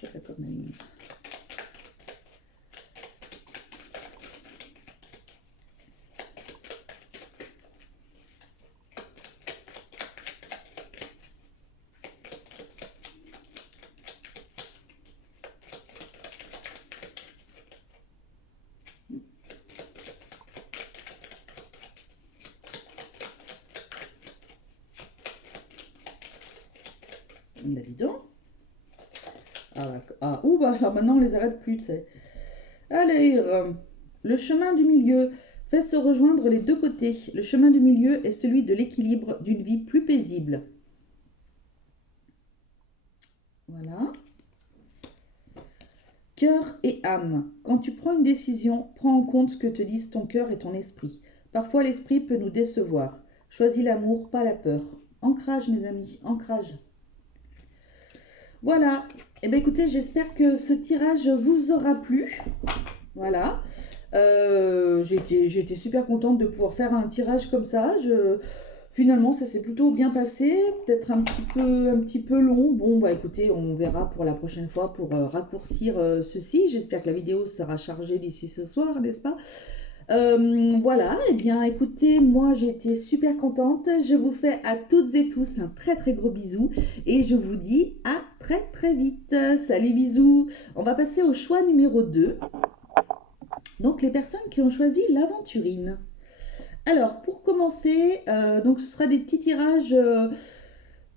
Je fais comme la ligne. Évident. Alors maintenant on les arrête plus, tu sais. Allez, le chemin du milieu fait se rejoindre les deux côtés. Le chemin du milieu est celui de l'équilibre d'une vie plus paisible. Voilà. Cœur et âme. Quand tu prends une décision, prends en compte ce que te disent ton cœur et ton esprit. Parfois l'esprit peut nous décevoir. Choisis l'amour, pas la peur. Ancrage, mes amis, ancrage. Voilà. Eh bien, écoutez, j'espère que ce tirage vous aura plu. Voilà. J'ai été super contente de pouvoir faire un tirage comme ça. Finalement, ça s'est plutôt bien passé. Peut-être un petit peu long. Bon, bah écoutez, on verra pour la prochaine fois pour raccourcir ceci. J'espère que la vidéo sera chargée d'ici ce soir, n'est-ce pas? Voilà, et bien écoutez, moi j'ai été super contente. Je vous fais à toutes et tous un très très gros bisou et je vous dis à très très vite. Salut, bisous. On va passer au choix numéro 2. Donc les personnes qui ont choisi l'aventurine. Alors pour commencer, donc ce sera des petits tirages.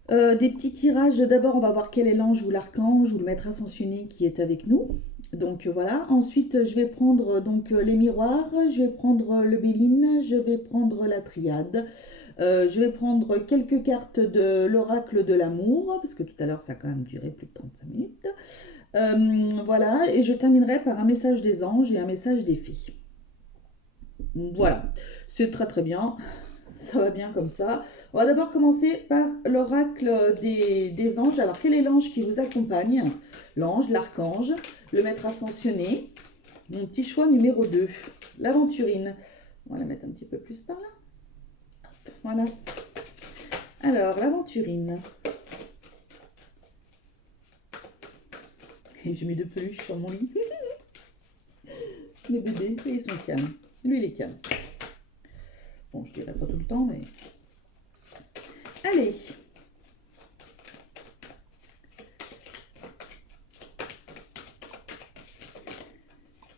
D'abord on va voir quel est l'ange ou l'archange ou le maître ascensionné qui est avec nous. Donc voilà, ensuite je vais prendre les miroirs, je vais prendre le Béline, je vais prendre la triade, je vais prendre quelques cartes de l'oracle de l'amour, parce que tout à l'heure ça a quand même duré plus de 35 minutes. Voilà, et je terminerai par un message des anges et un message des fées. Voilà, c'est très très bien. Ça va bien comme ça. On va d'abord commencer par l'oracle des anges. Alors, quel est l'ange qui vous accompagne? L'ange, l'archange, le maître ascensionné. Mon petit choix numéro 2, l'aventurine. On va la mettre un petit peu plus par là. Hop, voilà. Alors, l'aventurine. J'ai mis deux peluches sur mon lit. Les bébés, ils sont calmes. Lui, il est calme. Bon, je dirais pas tout le temps, mais... Allez.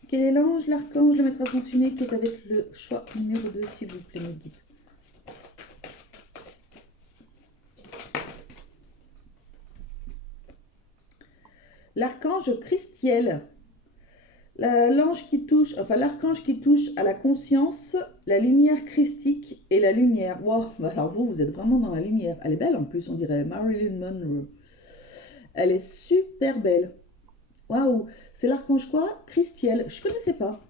Quel est l'ange, l'archange, le maître ascensionné qui est avec le choix numéro 2, s'il vous plaît, mes guides? L'archange Christiel. L'ange qui touche, enfin l'archange qui touche à la conscience, la lumière christique et la lumière. Wow, bah alors vous êtes vraiment dans la lumière. Elle est belle en plus, on dirait Marilyn Monroe. Elle est super belle. Waouh, c'est l'archange quoi? Christiel. Je connaissais pas.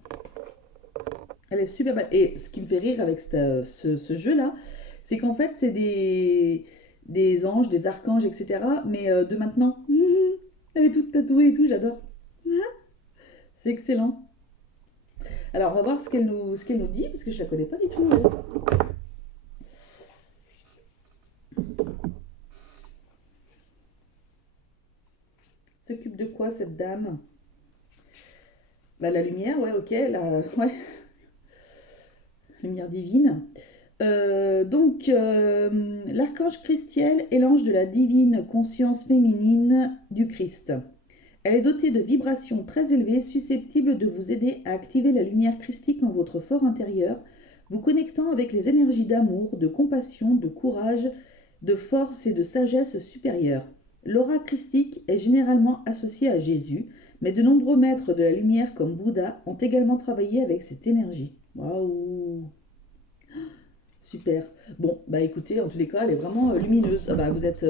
Elle est super belle. Et ce qui me fait rire avec ce jeu-là, c'est qu'en fait, c'est des anges, des archanges, etc. Mais de maintenant. Elle est toute tatouée et tout, j'adore. C'est excellent. Alors, on va voir ce qu'elle nous dit, parce que je la connais pas du tout. S'occupe de quoi cette dame? Bah, la lumière, ouais, ok, ouais, lumière divine. L'archange Christiel est l'ange de la divine conscience féminine du Christ. Elle est dotée de vibrations très élevées, susceptibles de vous aider à activer la lumière christique en votre fort intérieur, vous connectant avec les énergies d'amour, de compassion, de courage, de force et de sagesse supérieure. L'aura christique est généralement associée à Jésus, mais de nombreux maîtres de la lumière comme Bouddha ont également travaillé avec cette énergie. Waouh! Super. Bon, bah écoutez, en tous les cas, elle est vraiment lumineuse. Ah bah, vous êtes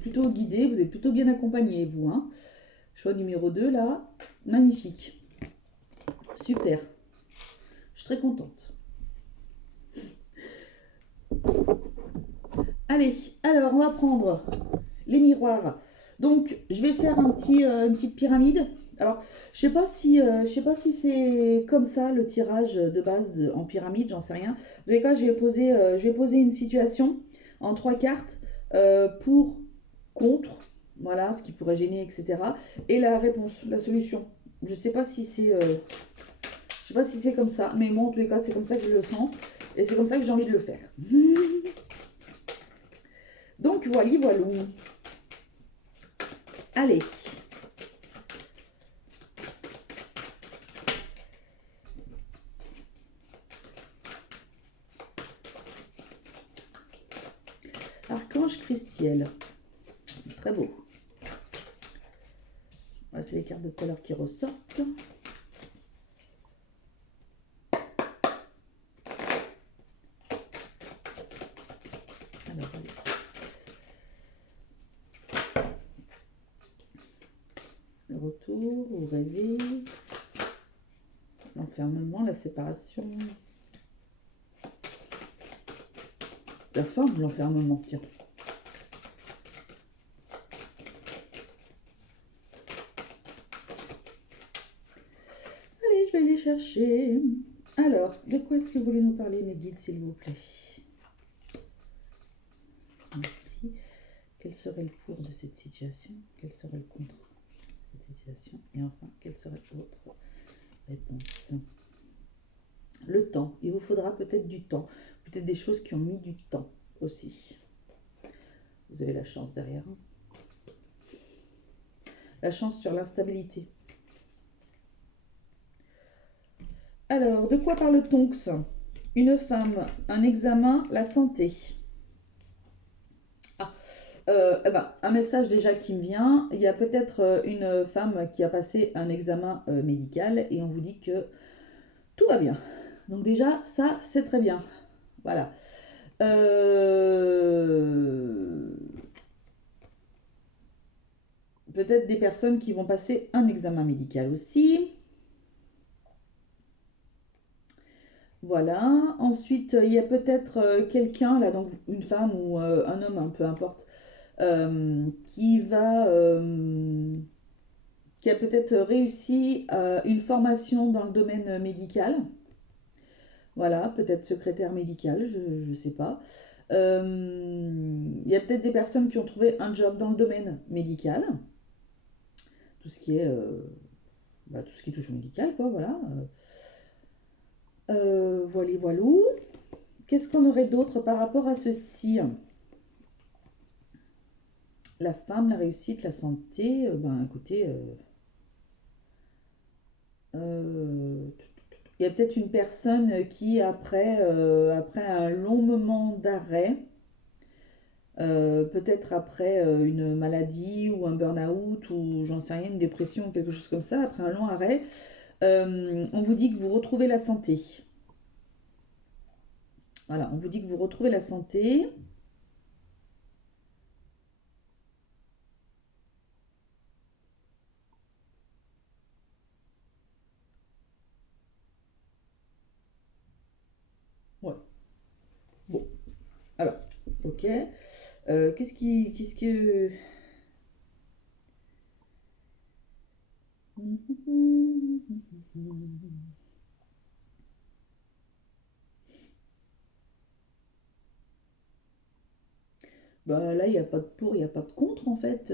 plutôt guidé, vous êtes plutôt bien accompagné, vous, hein. Choix numéro 2 là, magnifique. Super. Je suis très contente. Allez, alors on va prendre les miroirs. Donc, je vais faire une petite pyramide. Alors, je sais pas si c'est comme ça le tirage de base en pyramide, j'en sais rien. Dans les cas, je vais poser une situation en trois cartes pour, contre, voilà, ce qui pourrait gêner, etc. Et la réponse, la solution. Je sais pas si c'est, je sais pas si c'est comme ça, mais moi en tous les cas, c'est comme ça que je le sens et c'est comme ça que j'ai envie de le faire. Donc voilà, voilà. Allez. Archange Christiel. Très beau. Là, c'est les cartes de couleur qui ressortent. Alors, allez. Le retour, au réveil, l'enfermement, la séparation. La fin de l'enfermement, tiens. Allez, je vais les chercher. Alors, de quoi est-ce que vous voulez nous parler, mes guides, s'il vous plaît? Merci. Quel serait le pour de cette situation? Quel serait le contre de cette situation? Et enfin, quelle serait votre réponse? Le temps. Il vous faudra peut-être du temps. Peut-être des choses qui ont mis du temps aussi. Vous avez la chance derrière. La chance sur l'instabilité. Alors, de quoi parle Tonks? Une femme, un examen, la santé. Ah, un message déjà qui me vient. Il y a peut-être une femme qui a passé un examen médical et on vous dit que tout va bien. Donc déjà, ça, c'est très bien. Voilà. Peut-être des personnes qui vont passer un examen médical aussi. Voilà. Ensuite, il y a peut-être quelqu'un, là, donc une femme ou un homme, hein, peu importe, qui qui a peut-être réussi une formation dans le domaine médical. Voilà, peut-être secrétaire médical, je ne sais pas. Il y a peut-être des personnes qui ont trouvé un job dans le domaine médical, tout ce qui est, tout ce qui touche au médical, quoi, voilà. Voilà, voilà. Qu'est-ce qu'on aurait d'autre par rapport à ceci? La femme, la réussite, la santé, écoutez, il y a peut-être une personne qui, après un long moment d'arrêt, peut-être après une maladie ou un burn-out ou j'en sais rien, une dépression ou quelque chose comme ça, après un long arrêt, On vous dit que vous retrouvez la santé. Voilà, on vous dit que vous retrouvez la santé. Ouais, bon, alors, ok. Qu'est-ce que... Bah, là, il n'y a pas de pour, il n'y a pas de contre, en fait.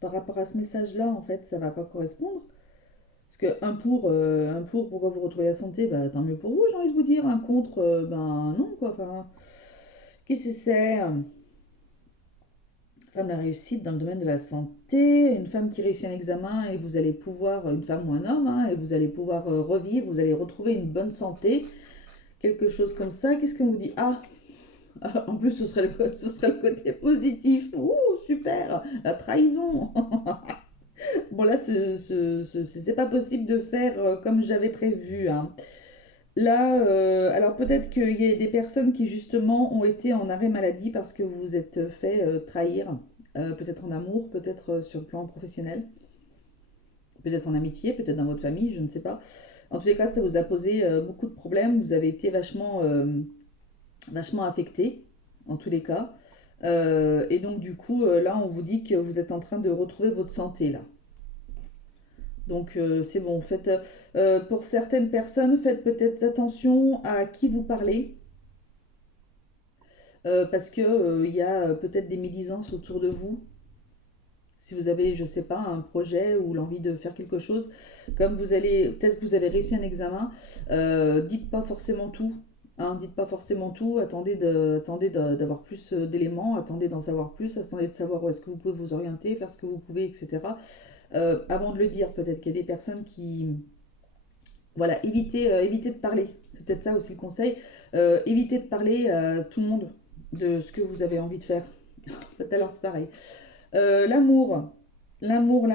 Par rapport à ce message-là, en fait, ça va pas correspondre. Parce que un pour, pourquoi vous retrouvez la santé, bah tant mieux pour vous, j'ai envie de vous dire. Un contre, ben non, quoi. Enfin, qu'est-ce que c'est? Femme la réussite dans le domaine de la santé, une femme qui réussit un examen et vous allez pouvoir, une femme ou un homme, hein, et vous allez pouvoir revivre, vous allez retrouver une bonne santé, quelque chose comme ça. Qu'est-ce qu'on vous dit? Ah, en plus ce serait le côté positif. Ouh, super, la trahison. Bon là, c'est pas possible de faire comme j'avais prévu, hein. Là, alors peut-être qu'il y a des personnes qui justement ont été en arrêt maladie parce que vous vous êtes fait trahir, peut-être en amour, peut-être sur le plan professionnel, peut-être en amitié, peut-être dans votre famille, je ne sais pas. En tous les cas, ça vous a posé beaucoup de problèmes, vous avez été vachement affecté, en tous les cas. Et donc du coup, là, on vous dit que vous êtes en train de retrouver votre santé, là. Donc c'est bon, pour certaines personnes, faites peut-être attention à qui vous parlez. Parce que il y a peut-être des médisances autour de vous. Si vous avez, je sais pas, un projet ou l'envie de faire quelque chose, comme vous allez, peut-être que vous avez réussi un examen, dites pas forcément tout. Hein, dites pas forcément tout, d'avoir plus d'éléments, attendez d'en savoir plus, attendez de savoir où est-ce que vous pouvez vous orienter, faire ce que vous pouvez, etc. Avant de le dire, peut-être qu'il y a des personnes qui... Voilà, évitez de parler. C'est peut-être ça aussi le conseil. Évitez de parler à tout le monde de ce que vous avez envie de faire. Tout à l'heure, c'est pareil. L'amour. L'amour.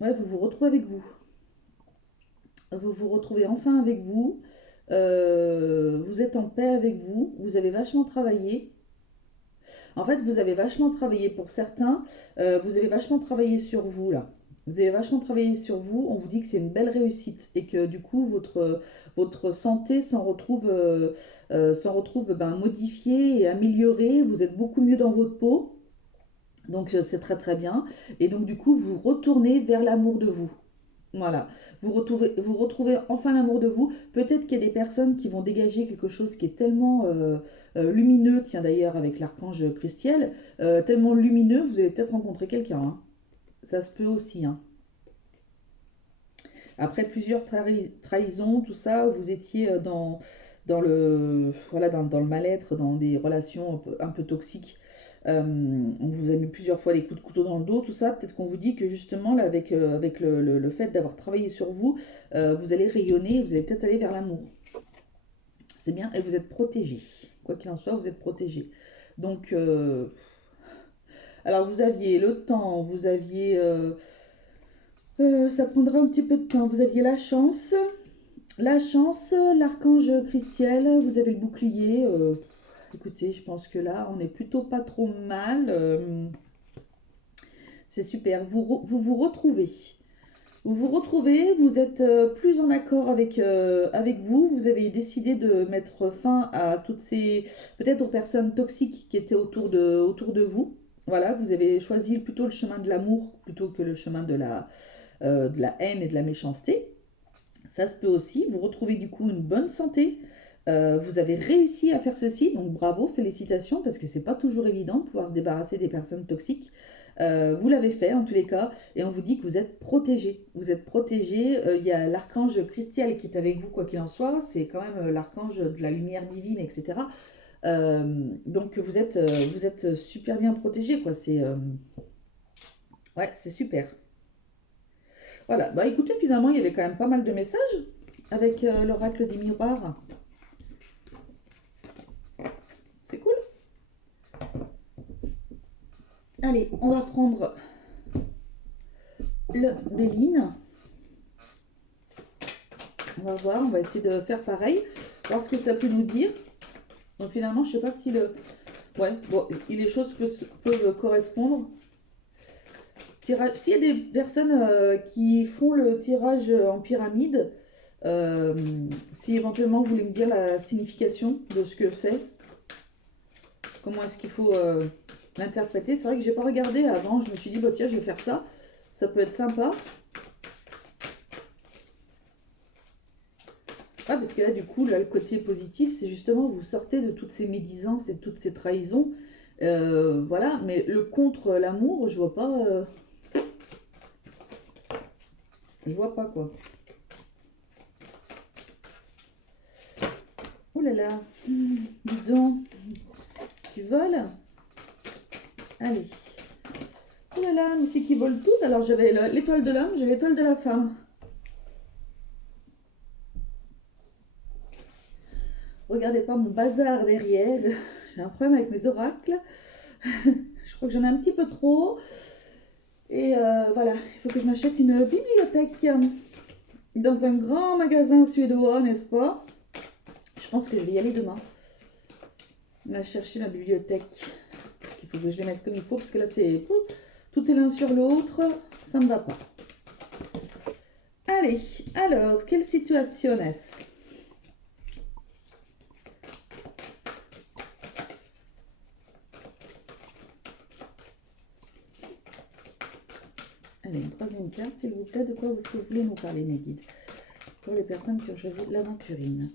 Ouais, vous vous retrouvez avec vous. Vous vous retrouvez enfin avec vous. Vous êtes en paix avec vous. Vous avez vachement travaillé. En fait, vous avez vachement travaillé pour certains. Vous avez vachement travaillé sur vous, là. Vous avez vachement travaillé sur vous. On vous dit que c'est une belle réussite et que du coup, votre santé s'en retrouve ben, modifiée et améliorée. Vous êtes beaucoup mieux dans votre peau. Donc, c'est très très bien. Et donc, du coup, vous retournez vers l'amour de vous. Voilà, vous retrouvez enfin l'amour de vous. Peut-être qu'il y a des personnes qui vont dégager quelque chose qui est tellement lumineux, tiens d'ailleurs avec l'archange Christiel, tellement lumineux, vous allez peut-être rencontrer quelqu'un, hein. Ça se peut aussi, hein. Après plusieurs trahisons, tout ça, vous étiez dans le mal-être, dans des relations un peu toxiques. On vous a mis plusieurs fois des coups de couteau dans le dos, tout ça. Peut-être qu'on vous dit que justement, là, avec le fait d'avoir travaillé sur vous, vous allez rayonner, vous allez peut-être aller vers l'amour. C'est bien, et vous êtes protégé. Quoi qu'il en soit, vous êtes protégé. Donc, alors vous aviez le temps, ça prendra un petit peu de temps. Vous aviez la chance, l'archange Christiel, vous avez le bouclier. Écoutez, je pense que là, on est plutôt pas trop mal. C'est super. Vous retrouvez. Vous vous retrouvez, vous êtes plus en accord avec vous. Vous avez décidé de mettre fin à toutes ces, peut-être aux personnes toxiques qui étaient autour de vous. Voilà, vous avez choisi plutôt le chemin de l'amour plutôt que le chemin de la haine et de la méchanceté. Ça se peut aussi. Vous retrouvez du coup une bonne santé. Vous avez réussi à faire ceci, donc bravo, félicitations, parce que c'est pas toujours évident de pouvoir se débarrasser des personnes toxiques. Vous l'avez fait en tous les cas, et on vous dit que vous êtes protégé. Vous êtes protégé. Il y a l'archange Christiel qui est avec vous, quoi qu'il en soit. C'est quand même l'archange de la lumière divine, etc. Donc vous êtes super bien protégé, quoi. Ouais, c'est super. Voilà. Bah écoutez, finalement, il y avait quand même pas mal de messages avec l'oracle des miroirs. C'est cool. Allez, on va prendre le Béline. On va voir, on va essayer de faire pareil, voir ce que ça peut nous dire. Donc finalement, je sais pas si le... Ouais, bon, les choses peuvent correspondre. Tirage. S'il y a des personnes qui font le tirage en pyramide, si éventuellement vous voulez me dire la signification de ce que c'est, comment est-ce qu'il faut l'interpréter. C'est vrai que j'ai pas regardé avant, je me suis dit, bah tiens, je vais faire ça, ça peut être sympa. Ah, parce que là, du coup, là, le côté positif, c'est justement, vous sortez de toutes ces médisances et de toutes ces trahisons. Voilà, mais le contre l'amour, je vois pas. Je vois pas quoi. Oh là là, dis donc, tu voles? Allez. Oh là là, mais c'est qui vole tout. Alors j'avais l'étoile de l'homme, j'ai l'étoile de la femme. Regardez pas mon bazar derrière. J'ai un problème avec mes oracles. Je crois que j'en ai un petit peu trop. Et voilà, il faut que je m'achète une bibliothèque dans un grand magasin suédois, n'est-ce pas? Je pense que je vais y aller demain. On va chercher ma bibliothèque. Parce qu'il faut que je les mette comme il faut. Parce que là, c'est tout est l'un sur l'autre. Ça ne me va pas. Allez, alors, quelle situation est-ce? Allez, une troisième carte, s'il vous plaît. De quoi est-ce que vous voulez nous parler, mes guides? Pour les personnes qui ont choisi l'aventurine.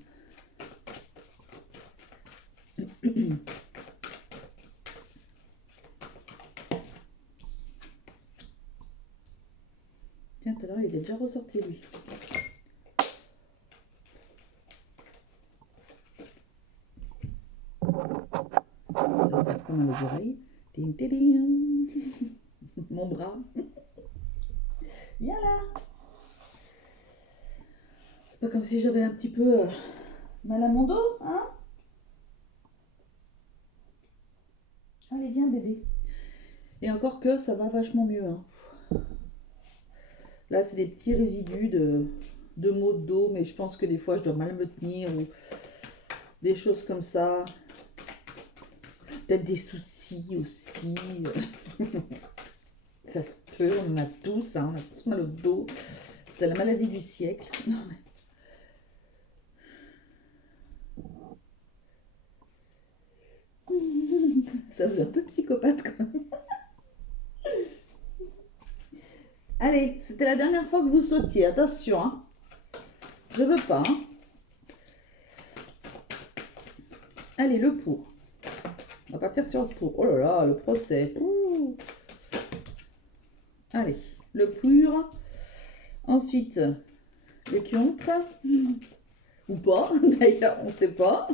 Tiens, tout à l'heure, il est déjà ressorti, lui. Ça me passe pas mal aux oreilles. Tin, tin, tin. Mon bras. Viens là. C'est pas comme si j'avais un petit peu mal à mon dos, hein? Allez, viens, bébé. Et encore que ça va vachement mieux, hein. Là, c'est des petits résidus de maux de dos, mais je pense que des fois, je dois mal me tenir ou des choses comme ça. Peut-être des soucis aussi. Ça se peut, on en a tous, hein, on a tous mal au dos. C'est la maladie du siècle. Non, mais... Ça faisait un peu psychopathe quand même. Allez, c'était la dernière fois que vous sautiez. Attention, hein. Je veux pas. Hein. Allez, le pour. On va partir sur le pour. Oh là là, le procès. Ouh. Allez, le pour. Ensuite, le contre. Ou pas, d'ailleurs, on ne sait pas.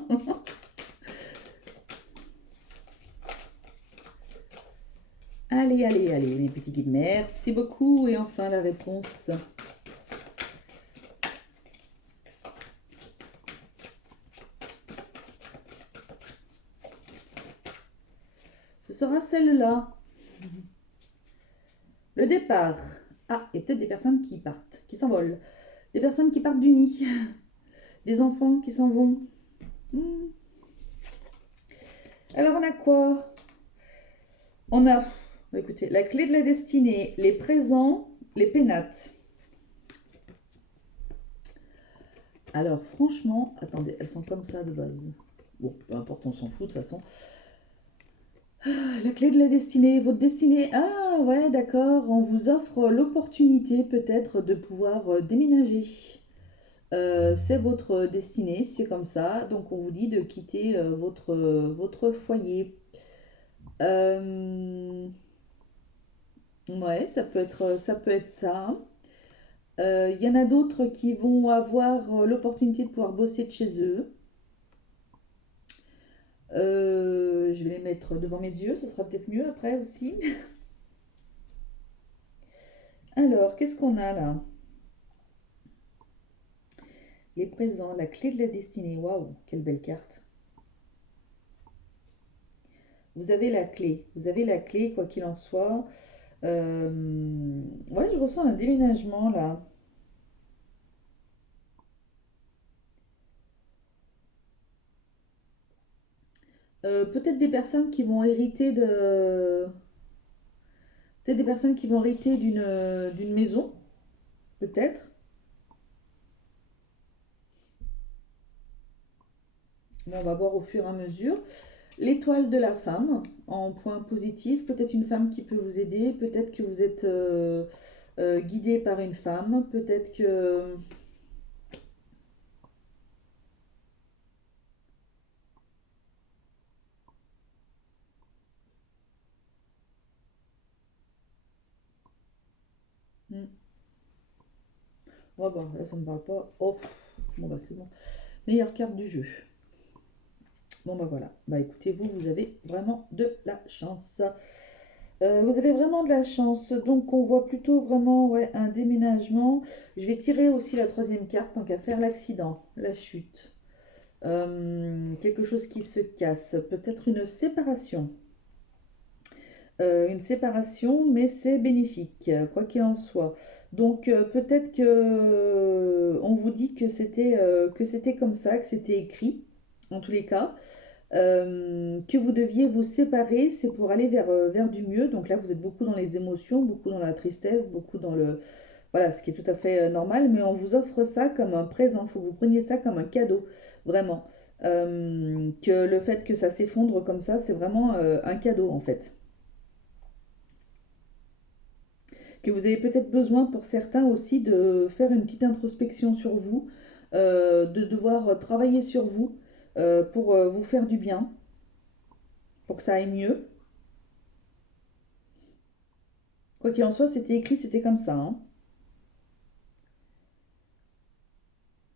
Allez, allez, allez, les petits guides. Merci beaucoup. Et enfin, la réponse. Ce sera celle-là. Le départ. Ah, il y a peut-être des personnes qui partent, qui s'envolent. Des personnes qui partent du nid. Des enfants qui s'en vont. Alors, on a quoi? On a, écoutez, la clé de la destinée, les présents, les pénates. Alors, franchement, attendez, elles sont comme ça de base. Bon, peu importe, on s'en fout de toute façon. La clé de la destinée, votre destinée. Ah ouais, d'accord, on vous offre l'opportunité peut-être de pouvoir déménager. C'est votre destinée, c'est comme ça. Donc on vous dit de quitter votre foyer. Ouais, ça peut être ça. Il y en a d'autres qui vont avoir l'opportunité de pouvoir bosser de chez eux. Je vais les mettre devant mes yeux, ce sera peut-être mieux après aussi. Alors, qu'est-ce qu'on a là? Les présents, la clé de la destinée. Waouh, quelle belle carte. Vous avez la clé. Vous avez la clé, quoi qu'il en soit. Ouais, je ressens un déménagement là. Peut-être des personnes qui vont hériter de... Peut-être des personnes qui vont hériter d'une maison, peut-être. Bon, on va voir au fur et à mesure. L'étoile de la femme, en point positif, peut-être une femme qui peut vous aider, peut-être que vous êtes guidé par une femme, peut-être que... Hmm. Ouais, bon, là ça ne me parle pas. Oh, bon bah c'est bon. Meilleure carte du jeu. Bon bah voilà. Bah écoutez, vous avez vraiment de la chance. Vous avez vraiment de la chance. Donc on voit plutôt vraiment ouais, un déménagement. Je vais tirer aussi la troisième carte tant qu'à faire l'accident, la chute. Quelque chose qui se casse. Peut-être une séparation. Une séparation, mais c'est bénéfique, quoi qu'il en soit. Donc peut-être que on vous dit que c'était comme ça, que c'était écrit, en tous les cas, que vous deviez vous séparer, c'est pour aller vers du mieux. Donc là, vous êtes beaucoup dans les émotions, beaucoup dans la tristesse, beaucoup dans le... Voilà, ce qui est tout à fait normal, mais on vous offre ça comme un présent. Il faut que vous preniez ça comme un cadeau, vraiment. Que le fait que ça s'effondre comme ça, c'est vraiment un cadeau, en fait. Que vous avez peut-être besoin pour certains aussi de faire une petite introspection sur vous, de devoir travailler sur vous pour vous faire du bien, pour que ça aille mieux. Quoi qu'il en soit, c'était écrit, c'était comme ça, hein.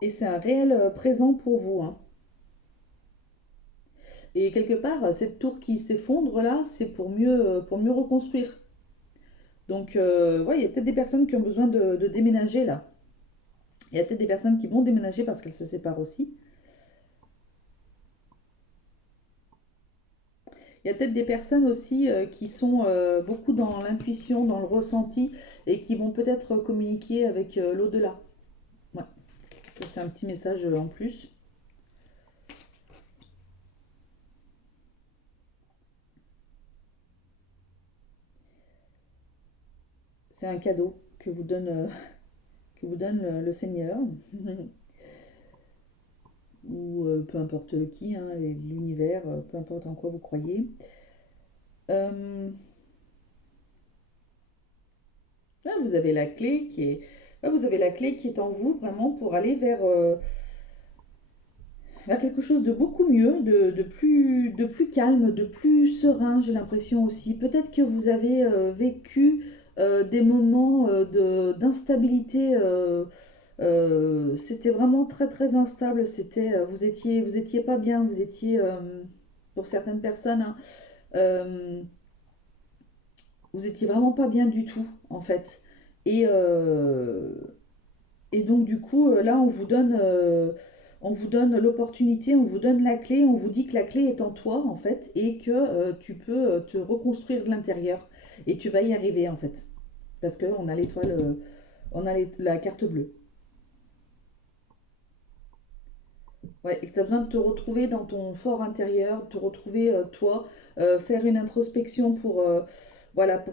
Et c'est un réel présent pour vous, hein. Et quelque part, cette tour qui s'effondre là, c'est pour mieux reconstruire. Donc, ouais, il y a peut-être des personnes qui ont besoin de déménager là. Il y a peut-être des personnes qui vont déménager parce qu'elles se séparent aussi. Il y a peut-être des personnes aussi qui sont beaucoup dans l'intuition, dans le ressenti et qui vont peut-être communiquer avec l'au-delà. Ouais, ça, c'est un petit message en plus. C'est un cadeau que vous donne le Seigneur ou peu importe qui, hein, l'univers, peu importe en quoi vous croyez. Euh, Là, vous avez la clé qui est, là, vous avez la clé qui est en vous vraiment pour aller vers quelque chose de beaucoup mieux, de plus calme, de plus serein, j'ai l'impression aussi. Peut-être que vous avez vécu des moments d'instabilité. C'était vraiment très très instable. Vous étiez pas bien. Vous étiez, pour certaines personnes, hein, euh, vous étiez vraiment pas bien du tout en fait. Et, et donc du coup, là, on vous donne l'opportunité, on vous donne la clé, on vous dit que la clé est en toi, en fait, et que tu peux te reconstruire de l'intérieur. Et tu vas y arriver, en fait. Parce qu'on a l'étoile, on a la carte bleue. Ouais, et que tu as besoin de te retrouver dans ton fort intérieur, de te retrouver toi, faire une introspection voilà,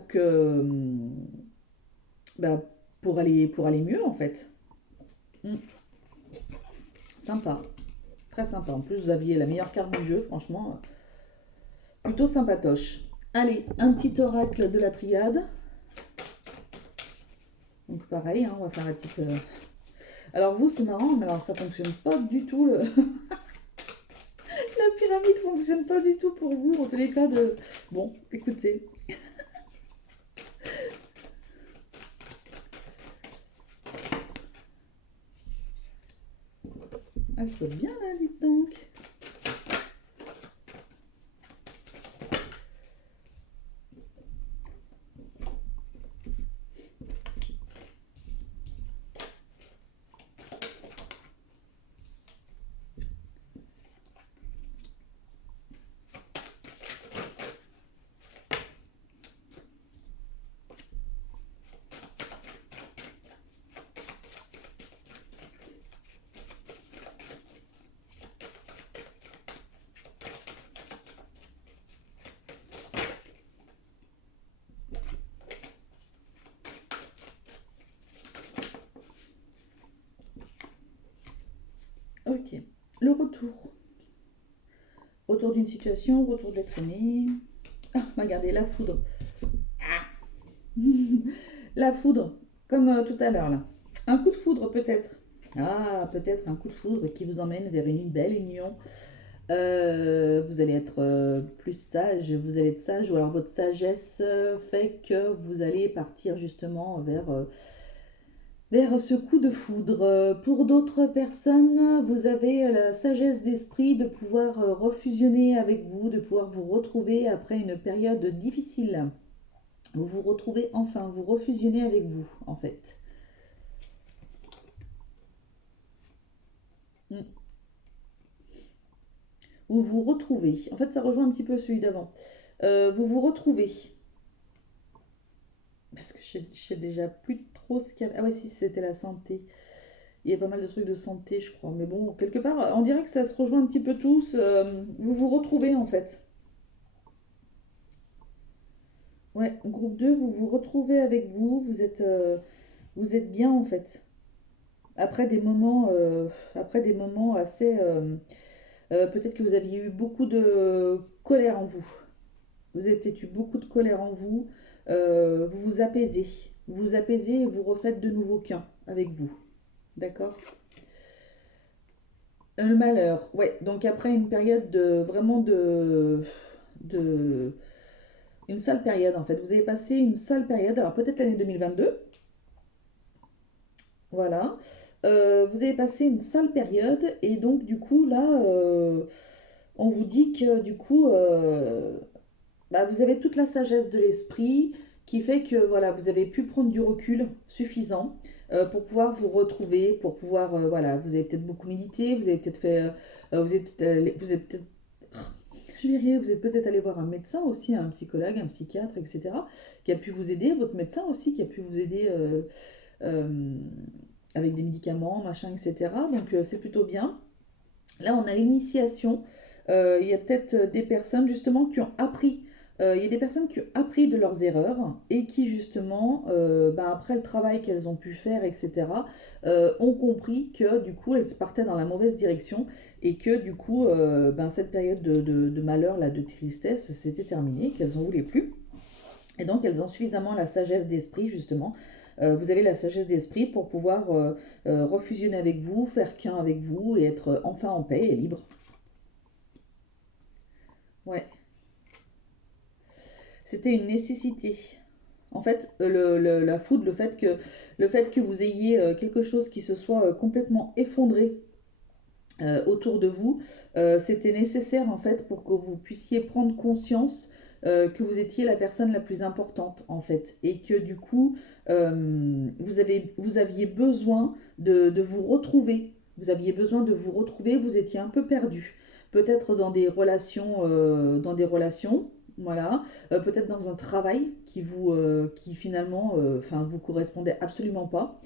bah, pour aller mieux, en fait. Mm, sympa. Très sympa. En plus, vous aviez la meilleure carte du jeu, franchement, plutôt sympatoche. Allez, un petit oracle de la triade. Donc pareil, hein, on va faire la petite... Alors vous, c'est marrant, mais alors ça fonctionne pas du tout. La pyramide fonctionne pas du tout pour vous, en tous les cas de... Bon, écoutez. Elle saute bien là, dites donc. Ok. Le retour. Retour d'une situation, retour de l'être aimé. Ah, regardez, la foudre. La foudre, comme tout à l'heure là. Un coup de foudre peut-être. Ah, peut-être un coup de foudre qui vous emmène vers une belle union. Vous allez être plus sage, vous allez être sage, ou alors votre sagesse fait que vous allez partir justement vers ce coup de foudre. Pour d'autres personnes, vous avez la sagesse d'esprit de pouvoir refusionner avec vous, de pouvoir vous retrouver après une période difficile. Vous vous retrouvez enfin, vous refusionnez avec vous en fait. Mm. Vous vous retrouvez. En fait, ça rejoint un petit peu celui d'avant. Vous vous retrouvez. Parce que je sais déjà plus trop ce qu'il y a. Ah ouais, si, c'était la santé. Il y a pas mal de trucs de santé, je crois. Mais bon, quelque part, on dirait que ça se rejoint un petit peu tous. Vous vous retrouvez en fait. Ouais, groupe 2, vous vous retrouvez avec vous. Vous êtes bien en fait. Après des moments assez. Peut-être que vous aviez eu beaucoup de colère en vous. Vous avez peut-être eu beaucoup de colère en vous. Vous vous apaisez. Vous vous apaisez et vous refaites de nouveau qu'un avec vous. D'accord. Le malheur. Ouais, donc après une période de vraiment de une sale période en fait. Vous avez passé une sale période, alors peut-être l'année 2022, voilà. Vous avez passé une sale période et donc du coup là, on vous dit que du coup, bah, vous avez toute la sagesse de l'esprit qui fait que voilà, vous avez pu prendre du recul suffisant pour pouvoir vous retrouver, pour pouvoir voilà, vous avez peut-être beaucoup médité, vous avez peut-être fait, vous êtes peut-être, je vais rire, vous êtes peut-être allé voir un médecin aussi, un psychologue, un psychiatre, etc., qui a pu vous aider, votre médecin aussi qui a pu vous aider euh, avec des médicaments, machin, etc. Donc c'est plutôt bien. Là, on a l'initiation. Il y a peut-être des personnes justement qui ont appris. Il y a des personnes qui ont appris de leurs erreurs et qui justement, ben, après le travail qu'elles ont pu faire, etc., ont compris que du coup elles partaient dans la mauvaise direction et que du coup ben, cette période de malheur, là, de tristesse, c'était terminé, qu'elles n'en voulaient plus. Et donc elles ont suffisamment la sagesse d'esprit justement. Vous avez la sagesse d'esprit pour pouvoir refusionner avec vous, faire qu'un avec vous et être enfin en paix et libre. Ouais, c'était une nécessité. En fait, la foudre, le fait que vous ayez quelque chose qui se soit complètement effondré autour de vous, c'était nécessaire en fait pour que vous puissiez prendre conscience que vous étiez la personne la plus importante en fait et que du coup vous aviez besoin de vous retrouver. Vous aviez besoin de vous retrouver, vous étiez un peu perdu. Peut-être dans des relations, voilà, peut-être dans un travail qui finalement, enfin, vous correspondait absolument pas.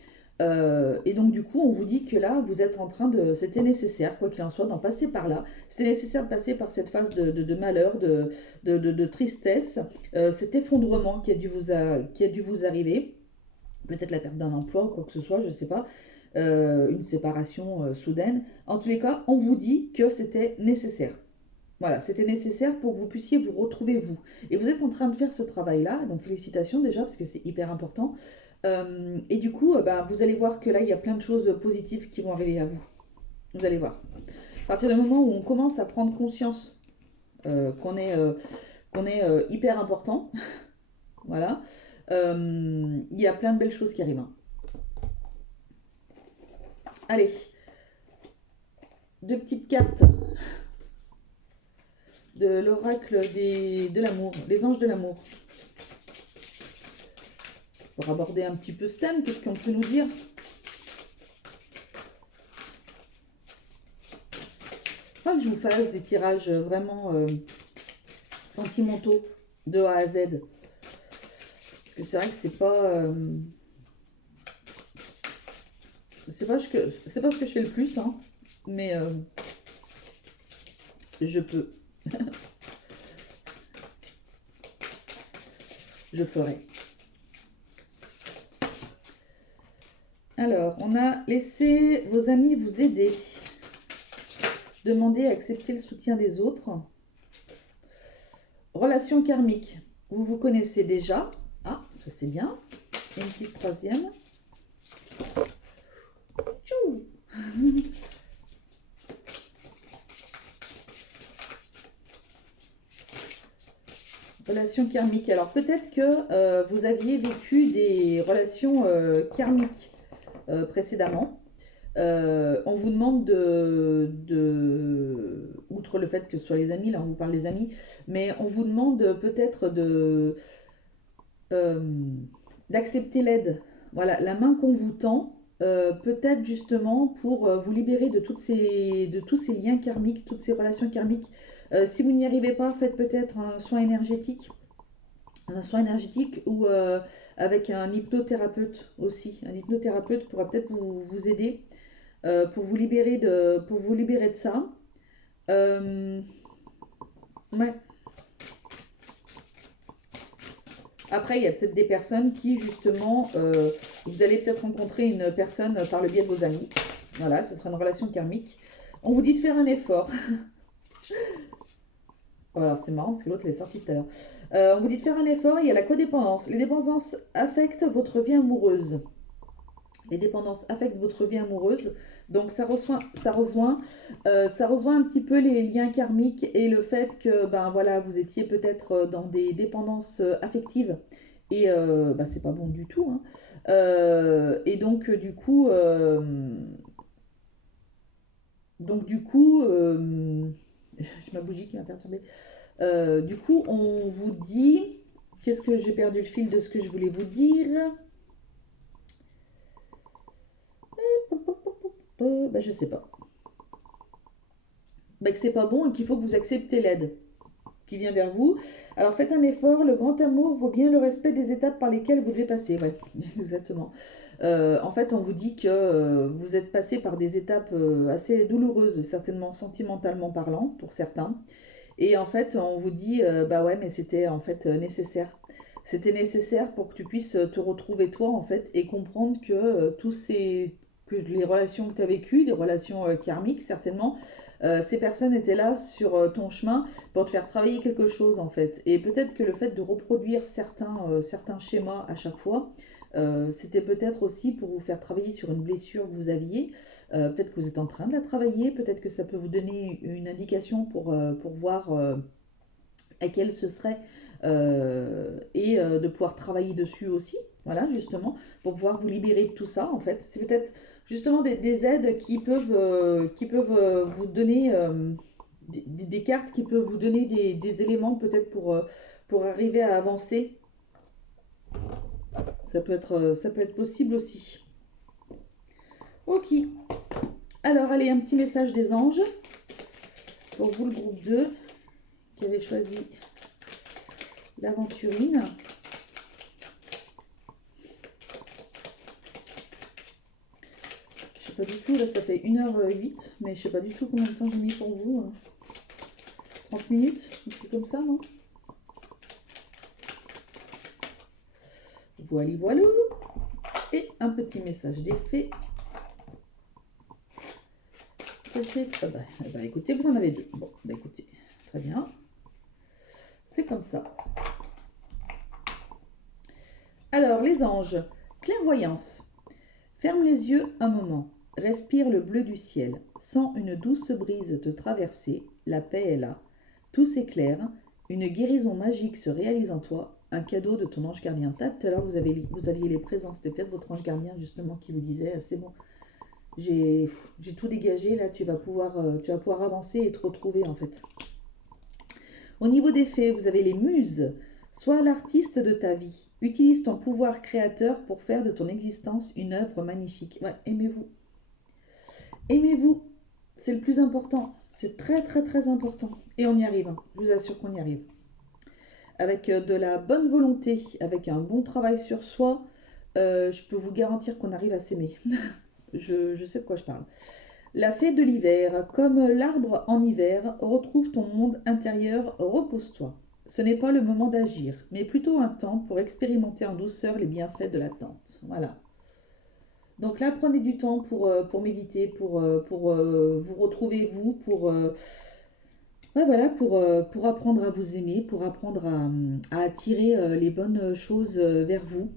Et donc du coup, on vous dit que là, vous êtes en train de... C'était nécessaire, quoi qu'il en soit, d'en passer par là. C'était nécessaire de passer par cette phase de malheur, de tristesse, cet effondrement qui a dû vous arriver. Peut-être la perte d'un emploi ou quoi que ce soit, je ne sais pas. Une séparation soudaine. En tous les cas, on vous dit que c'était nécessaire. Voilà, c'était nécessaire pour que vous puissiez vous retrouver vous. Et vous êtes en train de faire ce travail-là, donc félicitations déjà, parce que c'est hyper important. Et du coup, bah, vous allez voir que là, il y a plein de choses positives qui vont arriver à vous. Vous allez voir. À partir du moment où on commence à prendre conscience qu'on est hyper important, voilà, il y a plein de belles choses qui arrivent, hein. Allez, deux petites cartes de l'oracle de l'amour, les anges de l'amour. Pour aborder un petit peu ce thème, qu'est-ce qu'on peut nous dire? Pas que je vous fasse des tirages vraiment sentimentaux de A à Z. Parce que c'est vrai que c'est pas ce que je fais le plus, hein, mais je peux, je ferai. Alors, on a laissé vos amis vous aider. Demandez à accepter le soutien des autres. Relation karmique. Vous vous connaissez déjà. Ah, ça c'est bien. Et une petite troisième. Tchou. Relation karmique. Alors peut-être que vous aviez vécu des relations karmiques précédemment. On vous demande outre le fait que ce soit les amis, là on vous parle des amis, mais on vous demande peut-être euh, d'accepter l'aide. Voilà, la main qu'on vous tend, peut-être justement pour vous libérer de tous ces liens karmiques, toutes ces relations karmiques. Si vous n'y arrivez pas, faites peut-être un soin énergétique ou avec un hypnothérapeute aussi. Un hypnothérapeute pourra peut-être vous aider pour vous libérer de ça. Euh, ouais. Après, il y a peut-être des personnes qui, justement, vous allez peut-être rencontrer une personne par le biais de vos amis. Voilà, ce sera une relation karmique. On vous dit de faire un effort. Alors, c'est marrant parce que l'autre, elle est sortie tout à l'heure. On vous dit de faire un effort, il y a la codépendance. Les dépendances affectent votre vie amoureuse. Les dépendances affectent votre vie amoureuse. Donc ça rejoint un petit peu les liens karmiques et le fait que ben voilà, vous étiez peut-être dans des dépendances affectives et ben, c'est pas bon du tout. Hein. Et du coup, j'ai ma bougie qui m'a perturbée. Du coup, on vous dit, qu'est-ce que j'ai perdu le fil de ce que je voulais vous dire. Bah, je sais pas. Bah, que c'est pas bon et qu'il faut que vous acceptez l'aide qui vient vers vous. Alors faites un effort, le grand amour vaut bien le respect des étapes par lesquelles vous devez passer. Ouais, exactement. En fait, on vous dit que vous êtes passé par des étapes assez douloureuses, certainement sentimentalement parlant, pour certains. Et en fait, on vous dit, bah ouais, mais c'était en fait nécessaire. C'était nécessaire pour que tu puisses te retrouver toi, en fait, et comprendre que que les relations que tu as vécues, des relations karmiques, certainement, ces personnes étaient là sur ton chemin pour te faire travailler quelque chose, en fait. Et peut-être que le fait de reproduire certains schémas à chaque fois, c'était peut-être aussi pour vous faire travailler sur une blessure que vous aviez. Peut-être que vous êtes en train de la travailler, peut-être que ça peut vous donner une indication pour voir laquelle ce serait et de pouvoir travailler dessus aussi, voilà, justement, pour pouvoir vous libérer de tout ça, en fait. C'est peut-être justement des aides qui peuvent vous donner des cartes qui peuvent vous donner des éléments peut-être pour arriver à avancer. Ça peut être possible aussi. Ok. Alors, allez, un petit message des anges pour vous, le groupe 2, qui avait choisi l'aventurine. Je sais pas du tout, là ça fait 1h08, mais je sais pas du tout combien de temps j'ai mis pour vous. 30 minutes, un truc comme ça, non? Voilà, voilà. Et un petit message d'effet. Ah bah, écoutez, vous en avez deux. Bon, bah écoutez, très bien. C'est comme ça. Alors, les anges, clairvoyance. Ferme les yeux un moment. Respire le bleu du ciel. Sens une douce brise te traverser. La paix est là. Tout s'éclaire. Une guérison magique se réalise en toi. Un cadeau de ton ange gardien. Tout à l'heure, vous aviez les présents. C'était peut-être votre ange gardien, justement, qui vous disait ah, c'est bon, j'ai tout dégagé. Là, tu vas pouvoir avancer et te retrouver, en fait. Au niveau des faits, vous avez les muses. Sois l'artiste de ta vie. Utilise ton pouvoir créateur pour faire de ton existence une œuvre magnifique. Ouais, aimez-vous. Aimez-vous. C'est le plus important. C'est très très très important. Et on y arrive. Hein. Je vous assure qu'on y arrive. Avec de la bonne volonté, avec un bon travail sur soi, je peux vous garantir qu'on arrive à s'aimer. Je sais de quoi je parle. La fée de l'hiver, comme l'arbre en hiver, retrouve ton monde intérieur, repose-toi. Ce n'est pas le moment d'agir, mais plutôt un temps pour expérimenter en douceur les bienfaits de l'attente. Voilà. Donc là, prenez du temps pour méditer, pour vous retrouver vous, ouais, voilà, pour apprendre à vous aimer, pour apprendre à attirer les bonnes choses vers vous.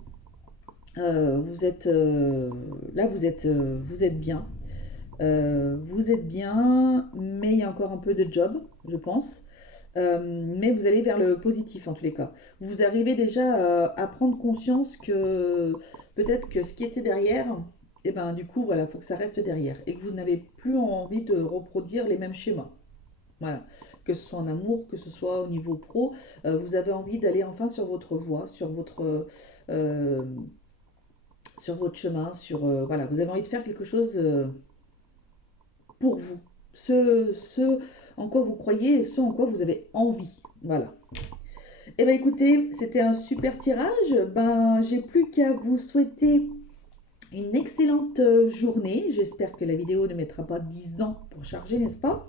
Vous êtes là, vous êtes bien. Vous êtes bien, mais il y a encore un peu de job, je pense. Mais vous allez vers le positif en tous les cas. Vous arrivez déjà à prendre conscience que peut-être que ce qui était derrière, et ben du coup voilà, faut que ça reste derrière et que vous n'avez plus envie de reproduire les mêmes schémas. Voilà, que ce soit en amour, que ce soit au niveau pro, vous avez envie d'aller enfin sur votre voie, euh, sur votre chemin, voilà, vous avez envie de faire quelque chose pour vous, ce en quoi vous croyez et ce en quoi vous avez envie. Voilà. Eh ben écoutez, c'était un super tirage. Ben, j'ai plus qu'à vous souhaiter une excellente journée. J'espère que la vidéo ne mettra pas 10 ans pour charger, n'est-ce pas?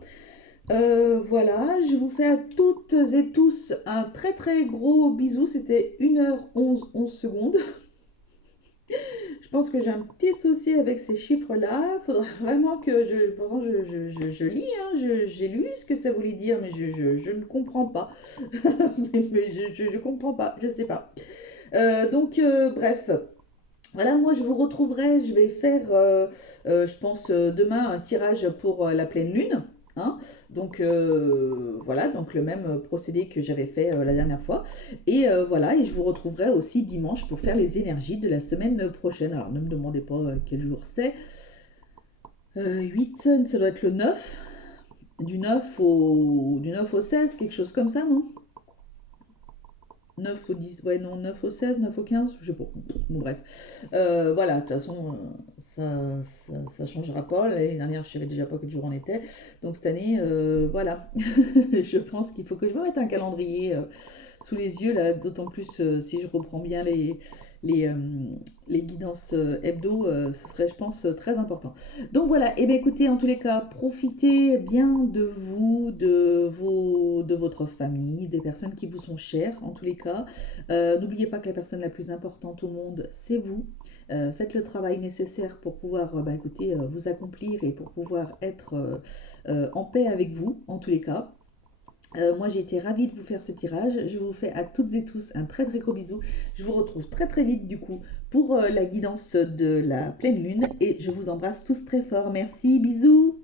Voilà, je vous fais à toutes et tous un très très gros bisou. C'était 1h11 Je pense que j'ai un petit souci avec ces chiffres-là. Il faudra vraiment que je. Pourtant, je lis, hein, j'ai lu ce que ça voulait dire, mais je ne comprends pas. Mais je comprends pas, je sais pas. Bref. Voilà, moi je vous retrouverai, je vais faire, je pense, demain un tirage pour la pleine lune. Hein. Donc voilà, donc le même procédé que j'avais fait la dernière fois. Et voilà, et je vous retrouverai aussi dimanche pour faire les énergies de la semaine prochaine. Alors ne me demandez pas quel jour c'est. 8, ça doit être le 9. Du 9 au 16, quelque chose comme ça, non? 9 au 10, ouais, non, 9 au 16, 9 au 15, je sais pas. Bon, bref. Voilà, de toute façon, ça changera pas. L'année dernière, je savais déjà pas quel jour on était. Donc cette année, voilà. Je pense qu'il faut que je me mette un calendrier sous les yeux, là, d'autant plus si je reprends bien les, euh, les guidances hebdo, ce serait, je pense, très important. Donc voilà, et bien écoutez, en tous les cas, profitez bien de vous, de votre famille, des personnes qui vous sont chères, en tous les cas. N'oubliez pas que la personne la plus importante au monde, c'est vous. Faites le travail nécessaire pour pouvoir bah, écoutez, vous accomplir et pour pouvoir être en paix avec vous, en tous les cas. Moi, j'ai été ravie de vous faire ce tirage. Je vous fais à toutes et tous un très très gros bisou. Je vous retrouve très très vite du coup pour la guidance de la pleine lune et je vous embrasse tous très fort. Merci, bisous.